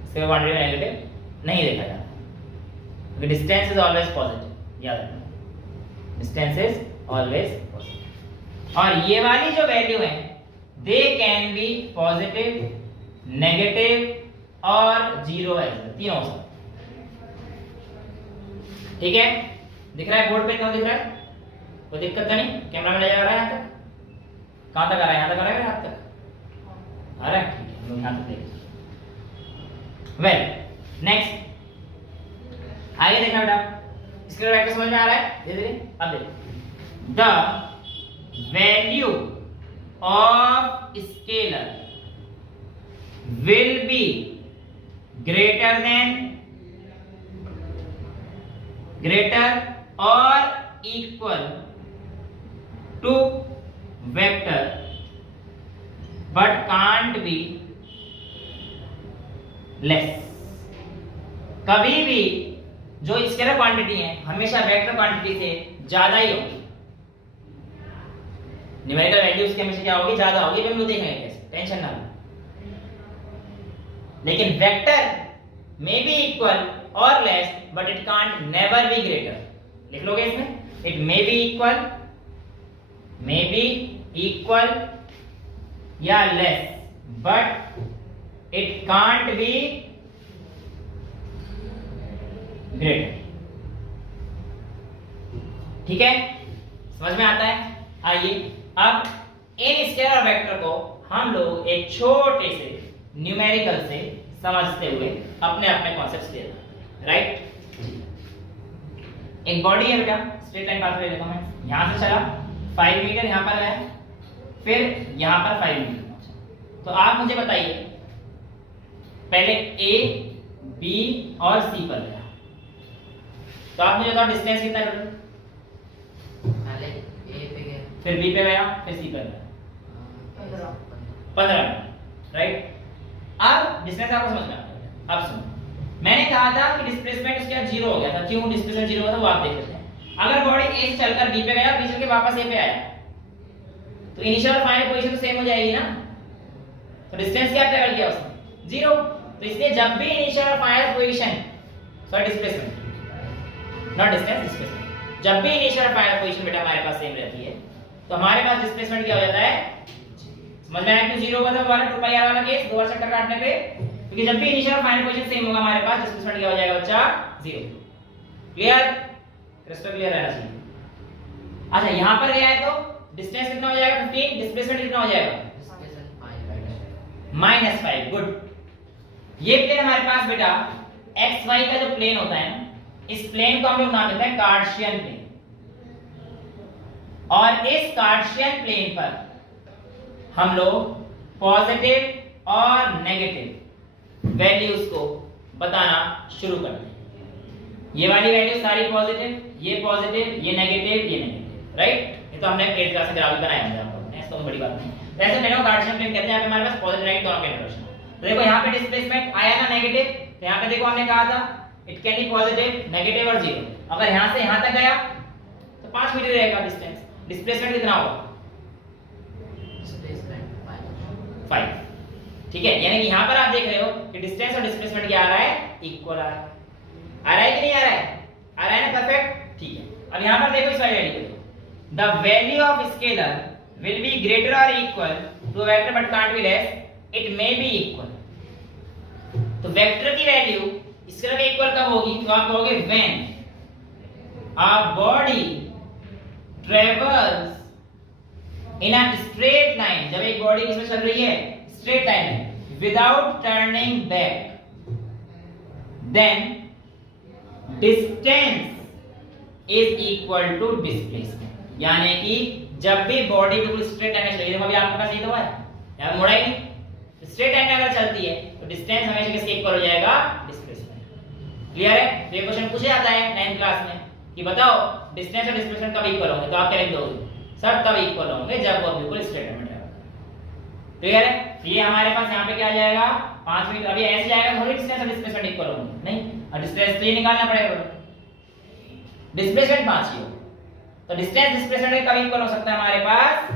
स्केलर क्वांटिटी में नेगेटिव नहीं देखा जाता, क्योंकि डिस्टेंस इज ऑलवेज पॉजिटिव, याद रखना डिस्टेंस इज ऑलवेज पॉजिटिव। और ये वाली जो वैल्यू है they can B positive, negative और जीरो है, तीनों हो सकते, ठीक है। दिख रहा है बोर्ड पे, क्यों दिख रहा है, कोई दिक्कत तो नहीं, कैमरा में ले जा रहा है यहाँ तक, कहाँ तक आ रहा है, यहाँ तक आ रहा है, यहाँ तक आ रहा है, ठीक है, हम लोग यहाँ तक देखें। वेल नेक्स्ट आगे देखना बेटा, स्केलर वेक्टर समझ में आ रहा है धीरे धीरे। अब देखो the value of scalar will be greater or equal to vector but can't be less। कभी भी जो स्केलर क्वांटिटी है हमेशा वेक्टर क्वांटिटी से ज्यादा ही होगी, न्यूमेरिकल वैल्यू उसकी हमेशा क्या होगी, ज्यादा होगी, हम लोग देखेंगे कैसे, टेंशन ना लो। लेकिन वेक्टर मे बी इक्वल और less but it can't never be greater, लिख लोगे इसमें, इट मे बी इक्वल या less but it can't be greater, ठीक है, समझ में आता है। आइए अब इन स्केलर वेक्टर को हम लोग एक छोटे से न्यूमेरिकल से समझते हुए अपने अपने कॉन्सेप्ट्स ले रहे, राइट। एक बॉडी है बेटा, स्ट्रेट लाइन पाथ ले लेता हूं मैं, यहां से चला 5 मीटर, यहां पर गया, फिर यहां पर 5 मीटर पहुंचा। तो आप मुझे बताइए पहले ए बी और सी पर गया, तो आप मुझे बताओ डिस्टेंस कितना है, पहले ए पे गया, फिर बी पे गया, फिर सी पर गया, 15, राइट। अब डिस्टेंस आपको समझ में आ गया। अब सुनो, मैंने कहा था कि डिस्प्लेसमेंट उसका जीरो हो गया था, क्यों डिस्प्लेसमेंट जीरो हुआ था वो आप देख लेते हैं। अगर बॉडी ए से चलकर बी पे गया, बी से चलकर वापस ए पे आया, तो इनिशियल और फाइनल पोजीशन तो सेम हो जाएगी ना, तो डिस्टेंस क्या ट्रैवल किया उसने, जीरो। तो इसलिए जब भी इनिशियल और final position, sorry displacement not distance, displacement, जब भी इनिशियल और फाइनल पोजीशन बेटा हमारे पास सेम रहती है, तो हमारे पास डिस्प्लेसमेंट क्या हो जाता है, समझ में आया क्यों जीरो हुआ था वाला 2 पाई आर वाला केस, दो बार चक्कर काटने पे, क्योंकि जब भी इनिशियल और फाइनल पोजीशन सेम होगा हमारे पास डिस्प्लेसमेंट क्या हो जाएगा बच्चा, जीरो। क्लियर, क्रिस्टल क्लियर रहना चाहिए। अच्छा यहां पर गया है तो डिस्टेंस कितना हो जाएगा 15, डिस्प्लेसमेंट कितना हो जाएगा -5, गुड। ये प्लेन हमारे पास बेटा एक्स वाई का जो प्लेन होता है ना, इस प्लेन को हम लोग नाम देते हैं कार्टेशियन प्लेन, और इस कार्टेशियन प्लेन पर हम लोग पॉजिटिव और नेगेटिव वैल्यूज को बताना शुरू करते हैं। ये वाली वैल्यू सारी पॉजिटिव, ये नेगेटिव, राइट। ये तो हमने 8th क्लास में ग्राफ बनाया है आपको, इसको बड़ी बात नहीं। वैसे प्लेन को कार्टेशियन प्लेन कहते हैं, यहाँ पे हमारे पास पॉजिटिव नेगेटिव दोनों का इंट्रोडक्शन। तो देखो यहाँ पे डिस्प्लेसमेंट आया ना नेगेटिव, तो यहाँ पे देखो हमने कहा था it can be positive, negative और जीरो। अगर यहाँ से यहाँ तक गया तो 5 मीटर रहेगा डिस्टेंस, डिस्प्लेसमेंट कितना होगा 5, ठीक है। यानी कि यहाँ पर आप देख रहे हो कि डिस्टेंस और डिस्प्लेसमेंट क्या आ रहा है, इक्वल आ रहा है कि नहीं आ रहा है, आ रहा है ना, परफेक्ट, ठीक है। अब यहाँ पर देखो इस वाली वैल्यू को, the value of scalar will be greater और equal to vector but can't be less, it may be equal. तो वेक्टर की वैल्यू स्केलर के इक्वल कब होगी, तो आप कहोगे when a body travels in a straight line, जब एक बॉडी किसमें चल रही है, स्ट्रेट लाइन में, without turning back, then distance is equal to displacement. यानी कि जब भी बॉडी बिल्कुल स्ट्रेट लाइन में चल रही है, अभी आपके पास ये तो है, यहां मुड़ा ही नहीं, स्ट्रेट लाइन में अगर चलती है तो डिस्टेंस हमेशा किसके इक्वल हो जाएगा, डिस्प्लेसमेंट। क्लियर है। तो ये क्वेश्चन पूछा जाता है 9th क्लास में कि बताओ डिस्टेंस और डिस्प्लेसमेंट कब इक्वल होंगे, तो आप क्या लिख दोगे, सर तब इक्वल होंगे जब वो बिल्कुल स्ट्रेट लाइन में ट्रैवल। क्लियर है? तो ये हमारे पास यहाँ पे क्या आ जाएगा 5 मीटर। अभी ऐसे जाएगा थोड़ी डिस्टेंस और डिस्प्लेसमेंट इक्वल होंगे, नहीं, और डिस्टेंस तो ये निकालना पड़ेगा, डिस्प्लेसमेंट 5 ही हो, तो डिस्टेंस डिस्प्लेसमेंट कब इक्वल हो सकता है हमारे पास,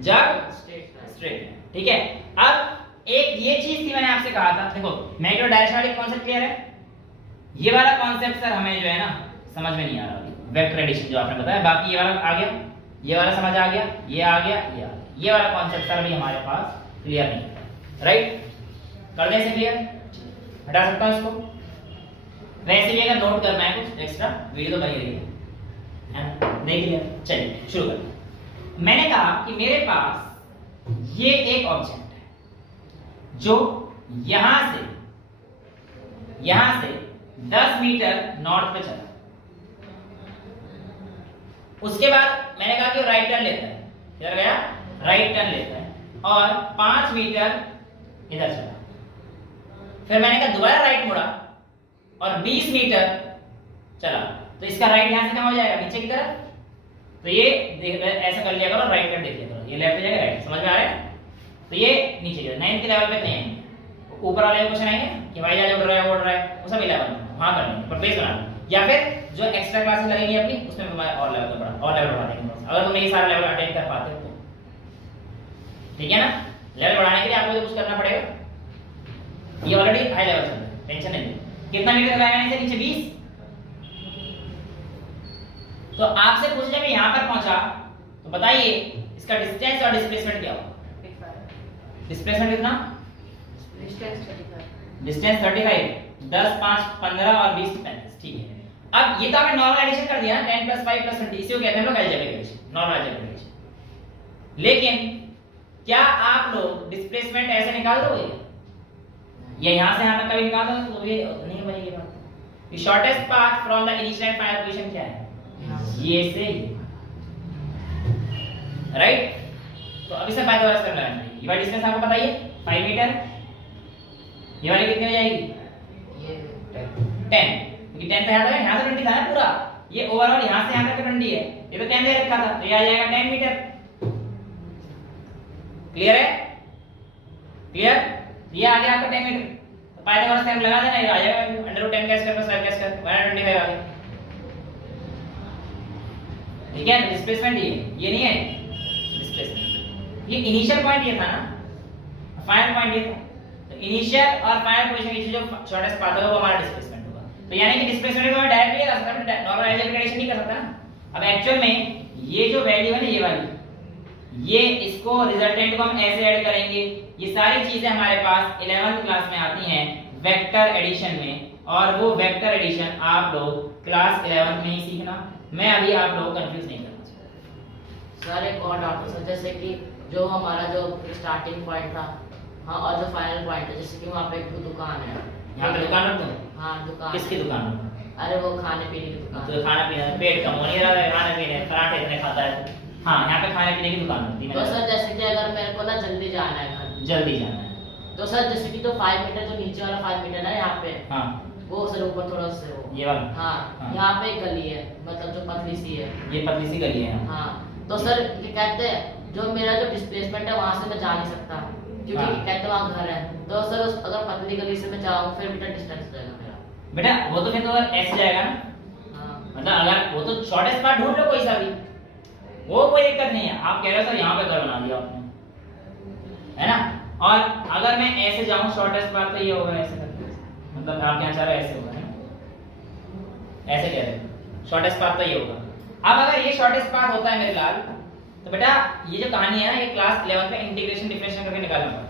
जब स्ट्रेट। ठीक है, अब एक ये चीज थी मैंने आपसे कहा था, देखो मैग्नेटो डायरेक्शन वाली कॉन्सेप्ट क्लियर है? ये वाला कॉन्सेप्ट सर हमें जो है ना समझ में नहीं आ रहा, वेक्टर एडिशन जो आपने बताया, बाकी ये वाला आ गया, ये वाला समझ आ गया, ये आ गया, ये आ गया, ये वाला कॉन्सेप्ट सर अभी हमारे पास क्लियर नहीं है, राइट? कर दें इसे क्लियर, हटा सकता हूं इसको। वैसे भी अगर नोट करना है कुछ एक्स्ट्रा, वीडियो तो बनी रही है ना, देख लिया। चलिए शुरू करते हैं। मैंने कहा कि मेरे पास ये एक ऑब्जेक्ट है जो यहां से 10 मीटर नॉर्थ पे चला, उसके बाद मैंने कहा कि वो राइट टर्न लेता है, इधर गया राइट टर्न लेता है और 5 मीटर इधर चला, फिर मैंने कहा दोबारा राइट मुड़ा और 20 मीटर चला, तो इसका राइट यहां से कहां हो जाएगा, नीचे की तरफ। तो ये ऐसा कर लिया करो, राइट टर्न देख लिया करो, ये लेफ्ट हो जाएगा राइट, समझ में आ रहा है? तो ये नीचे की तरफ 9th के लेवल पे नहीं है, ऊपर वाले क्वेश्चन आएंगे कि भाई जा उड़ रहा है, उड़ रहा है, वो सब 11 वहां कर लेंगे, पर बेस बना, या फिर जो एक्स्ट्रा क्लासेस लगेंगी अपनी उसमें मैं और लेवल बढ़ा देंगे, अगर तुम ये सारा लेवल अटेंड कर पाते हो तो, ठीक है ना? लेवल बढ़ाने के लिए आपको कुछ करना पड़ेगा, ये ऑलरेडी हाई लेवल चल रहा है, टेंशन नहीं। कितना मीटर तक आएगा नीचे? 20। तो आपसे पूछ ले मैं यहां पर पहुंचा, तो बताइए इसका डिस्टेंस और डिस्प्लेसमेंट क्या होगा? डिस्प्लेसमेंट कितना? डिस्टेंस 35, 10 5 15 और 20 35, ठीक है। अब ये तो आपने नॉर्मल एडिशन कर दिया ना, 10 + 5 + 20, इसे कहते हैं हम लोग algebraic addition, normal algebraic addition. लेकिन क्या आप लोग डिस्प्लेसमेंट ऐसे निकाल दोगे या यहां से यहां तक कभी निकाल दोगे? तो ये नहीं बनेगी बात। The shortest path from the initial and final position क्या है? ये से, राइट? तो अभी से पाइथागोरस करना है। ये वाली डिस्टेंस आपको बताइए 5 मीटर, ये वाली कितनी हो जाएगी? ये 10, क्योंकि 10 पे यहां से 20 था ना पूरा, ये ओवरऑल यहां से यहां तक 20 है, ये तो 10 दे रखा था, तो ये आ जाएगा 10 मीटर। क्लियर है? क्लियर? ये आ गया आपका 10 मीटर, तो पाइथागोरस थ्योरम लगा देना, ये आ जाएगा √10 का स्क्वायर + 5 का स्क्वायर 125 आ गया। ठीक है? डिस्प्लेसमेंट ये नहीं है डिस्प्लेसमेंट, ये इनिशियल पॉइंट ये था ना, फाइनल पॉइंट ये था, तो इनिशियल और फाइनल पोजीशन के जो शॉर्टेस्ट पाथ होगा वो हमारा डिस्प्लेसमेंट होगा। तो यानी कि डिस्प्लेसमेंट को मैं डायरेक्टली कर सकता हूं, नॉर्मल अलजेब्रिक एडिशन नहीं कर सकता ना। अब एक्चुअल में ये जो वैल्यू है ना, ये वाली, ये इसको रिजल्टेंट को हम ऐसे ऐड करेंगे, ये सारी चीजें हमारे पास 11th क्लास में आती हैं वेक्टर एडिशन में, और वो वेक्टर एडिशन आप लोग क्लास 11th में ही सीखना, मैं अभी आप लोग कंफ्यूज नहीं करना चाहता। सर एक और डाउट है सर, जैसे कि जो हमारा जो स्टार्टिंग पॉइंट था, हाँ, और जो फाइनल पॉइंट है, जैसे कि वहाँ पे एक दुकान है, यहाँ पे दुकान रख दो? हाँ दुकान। किसकी दुकान? अरे वो खाने पीने की दुकान। तो खाना पीना, पेट कम हो नहीं रहा है, खाने पीने पराठे इतने खाता है। हाँ, यहाँ पे खाने पीने की दुकान होती है। तो सर जैसे कि अगर मेरे को ना जल्दी जाना है घर, जल्दी जाना है, तो सर जैसे कि तो 5 मीटर जो नीचे वाला 5 मीटर है यहाँ पे, हाँ वो सर ऊपर थोड़ा से वो, ये वाला, हाँ यहाँ पे एक गली है, मतलब जो पतली सी है, ये पतली सी गली है। हाँ। तो सर ये कहते हैं जो मेरा जो डिस्प्लेसमेंट है वहाँ से मैं जा नहीं सकता, क्योंकि हाँ। कहते हैं वहाँ घर है, तो सर अगर पतली गली से मैं जाऊँ फिर मीटर डिस्टेंस हो जाएगा मेरा। बेटा वो तो फिर तो ऐसे जाएगा ना, हाँ। मतलब अगर वो तो शॉर्टेस्ट पाथ ढूंढ लो कोई सा भी, वो कोई दिक्कत नहीं है। आप कह रहे हो सर यहाँ पे घर बना दिया आपने, है ना, और अगर मैं ऐसे जाऊं शॉर्टेस्ट पाथ तो ये होगा ऐसे करके, मतलब आप क्या चाह रहे हो ऐसे होगा, है ना, ऐसे कह रहे हो शॉर्टेस्ट पाथ तो ये होगा। अब अगर ये शॉर्टेस्ट पाथ होता है मेरे लाल, तो बेटा ये जो कहानी है ना, ये क्लास 11 में इंटीग्रेशन डिफरेंशिएशन करके निकालना पड़ता है,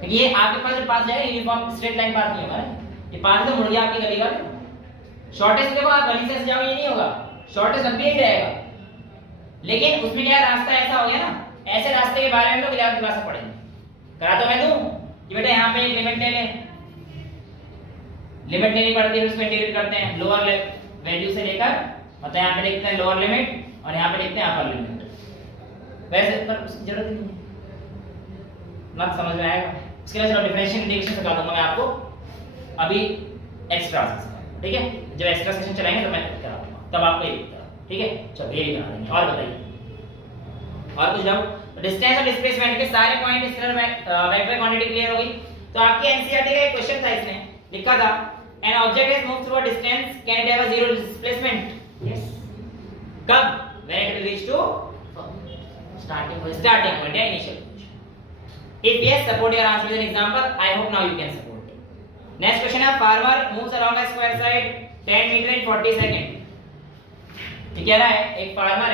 क्योंकि ये आपके पास जो पाथ जाएगा यूनिफॉर्म स्ट्रेट लाइन पाथ नहीं होगा ना, ये पाथ तो मुड़ गया आपकी गली का। शॉर्टेस्ट देखो आप गली से जाओ ये नहीं होगा, शॉर्टेस्ट अब भी एक रहेगा, लेकिन उसमें क्या रास्ता ऐसा हो गया ना, ऐसे रास्ते के बारे में लोग 11th क्लास में पढ़ेंगे। करा तो मैं दूं कि बेटा यहाँ पे एक लिमिट ले ले, लिमिट लेनी पड़ती है, उसको इंटीग्रेट करते हैं लोअर वैल्यू से लेकर, मतलब यहाँ पे लिखते हैं लोअर लिमिट और यहाँ पे लिखते हैं अपर लिमिट, वैसे पर उसकी जरूरत नहीं है, मत समझ में आएगा। इसके लिए चलो डिफरेंशियल इंटीग्रेशन सिखा दूंगा मैं आपको अभी एक्स्ट्रा सेशन, ठीक है, जब एक्स्ट्रा सेशन चलाएंगे तो मैं करा दूंगा, तब आपको ये, ठीक है। चलो ये भी बना देंगे। और बताइए और कुछ डाउट? तो डिस्टेंस और डिस्प्लेसमेंट के सारे point scalar vector quantity clear हो गई। तो आपकी एनसीईआरटी का एक क्वेश्चन था, इसमें लिखा था an object is move through a distance can it have a zero displacement? Yes. कब? When it will reach to starting point या initial position. If yes, support your answer with an example. I hope now you can support. Next question है, farmer moves along a square side 10 metre in 40 second. ये कह रहा है एक farmer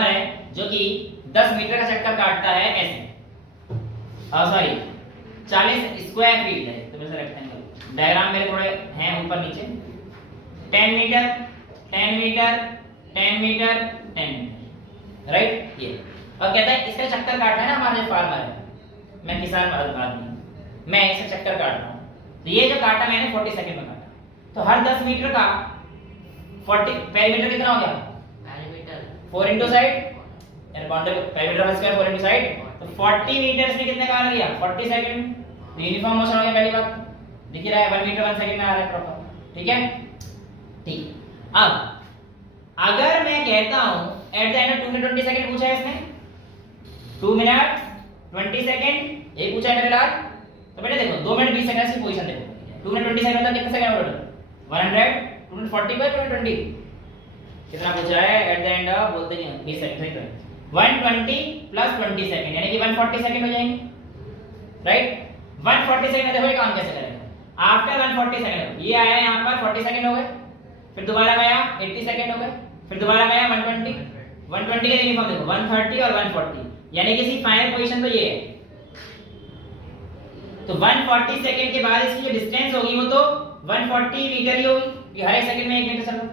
है जो कि 10 मीटर का चक्कर काटता है ऐसे, सॉरी 40 स्क्वायर फीट है, तो वैसे रेक्टेंगल डायग्राम मेरे थोड़े हैं ऊपर नीचे। 10 metre 10 metre 10 metre 10 metre, right. ये और कहता है इसका चक्कर काटना है ना, हमारा जो फार्मर है, मैं किसान आदमी, मैं इसका चक्कर काट रहा हूँ, तो ये जो काटा मैंने 40 सेकंड में काटा, तो हर 10 मीटर का 40 पेरीमीटर कितना हो गया? पेरीमीटर 4 इनटू साइड, यानी बाउंड्री पेरीमीटर का स्क्वायर 4 इनटू साइड, तो 40 मीटर्स में कितने का आ गया? 40 सेकंड। तो यूनिफॉर्म मोशन हो गया, पहली बात दिख रहा है 1 मीटर 1 सेकंड में आ रहा है प्रॉपर, ठीक है। ठीक, अब अगर मैं कहता हूं at the end of 2 minute 20 second पूछा है इसने, 2 मिनट 20 सेकंड ये पूछा है मेरे लाल, तो बेटा देखो 2 मिनट 20 सेकंड की पोजीशन देखो, 2 मिनट 20 सेकंड मतलब कितने सेकंड टोटल? 100, 2 मिनट 40 बाय 220 कितना पूछा है एट द एंड ऑफ, बोलते नहीं 20 सेकंड, सही तो 120 प्लस 20 सेकंड यानी कि 140 सेकंड हो जाएंगे, राइट। 140 सेकंड देखो ये काम कैसे करेगा। आफ्टर 140 सेकंड ये आया यहां पर 40 सेकंड हो गए, फिर दोबारा गया 80 सेकंड हो गए, फिर दोबारा गया 120 120 का यूनिफॉर्म देखो 130 और 140 यानी कि इसकी फाइनल पोजीशन तो ये है। तो 140 सेकंड के बाद इसकी जो डिस्टेंस होगी वो तो 140 मीटर ही होगी, कि हर एक सेकंड में 1 मीटर चल रहा है,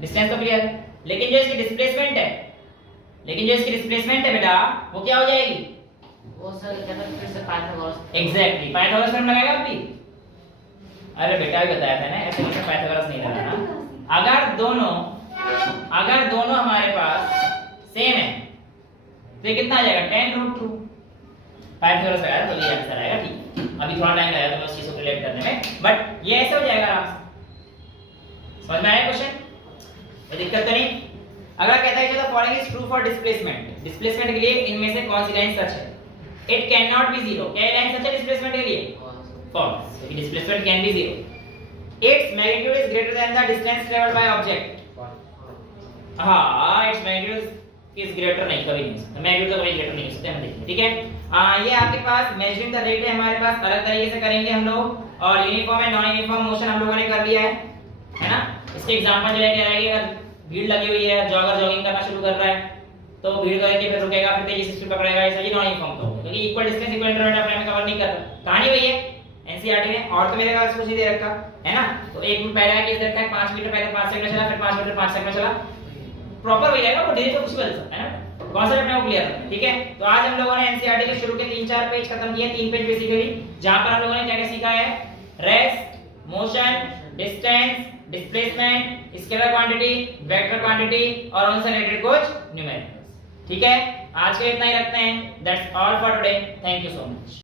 डिस्टेंस तो क्लियर है। लेकिन जो इसकी डिस्प्लेसमेंट है बेटा वो क्या हो जाएगी? वो सर कहते हैं फिर से पाइथागोरस। एग्जैक्टली पाइथागोरस थ्योरम लगाएगा अभी। अरे बेटा भी बताया था ना, ऐसे मतलब पाइथागोरस नहीं लगाना। अगर दोनों हमारे पास सेम है तो ये कितना आ जाएगा? 10√2 पाइथागोरस लगाया तो ये आंसर आएगा, ठीक। अभी थोड़ा टाइम लगेगा तो उस चीज को रिलेट करने में, बट ये ऐसे हो जाएगा आराम से। समझ में आया क्वेश्चन? कोई दिक्कत तो नहीं। अगला कहता है जो the following is true for displacement के लिए इनमें से कौन सी लाइन सच है? It can not be zero. क्या लाइन सच है डिस्प्लेसमेंट के लिए? फॉल्स, क्योंकि displacement can be zero. Its magnitude is greater than the distance travelled by object. हां, इट्स मैग्नीट्यूड इज ग्रेटर नहीं, कभी नहीं, मैग्नीट्यूड तो कभी ग्रेटर नहीं हो सकता, हम देखिए, ठीक है। ये आपके पास मेजरिंग द रेट है, हमारे पास अलग तरीके से करेंगे हम लोग, और uniform and non uniform motion हम लोगों ने कर लिया है ना। इसके एग्जांपल जो है कह रहा है कि अगर भीड़ लगी हुई है, जॉगर जॉगिंग करना शुरू कर रहा है तो भीड़ करके फिर रुकेगा, फिर तेजी से स्पीड पकड़ेगा, ऐसा ही नॉन यूनिफॉर्म तो क्योंकि equal distance equal interval of time में कवर नहीं कर रहा। कहानी वही है एनसीईआरटी में, और तो मेरे पास कुछ नहीं दे रखा है ना। तो एक मिनट पहले केस देखता है 5 मीटर पहले 5 सेकंड चला, फिर 5 मीटर 5 सेकंड चला, प्रॉपर वही जाएगा, वो डिलीट तो कुछ बदल सकता है ना। कॉन्सेप्ट अपने को क्लियर है, ठीक है। तो आज हम लोगों ने एनसीईआरटी के शुरू के 3-4 पेज खत्म किए, 3 पेज बेसिकली, जहां पर हम लोगों ने क्या क्या सीखा है? Rest, motion, distance, displacement, scalar quantity, vector quantity और उनसे रिलेटेड कुछ न्यूमेरिकल्स, ठीक है। आज के लिए इतना ही रखते हैं। That's all for today, thank you so much.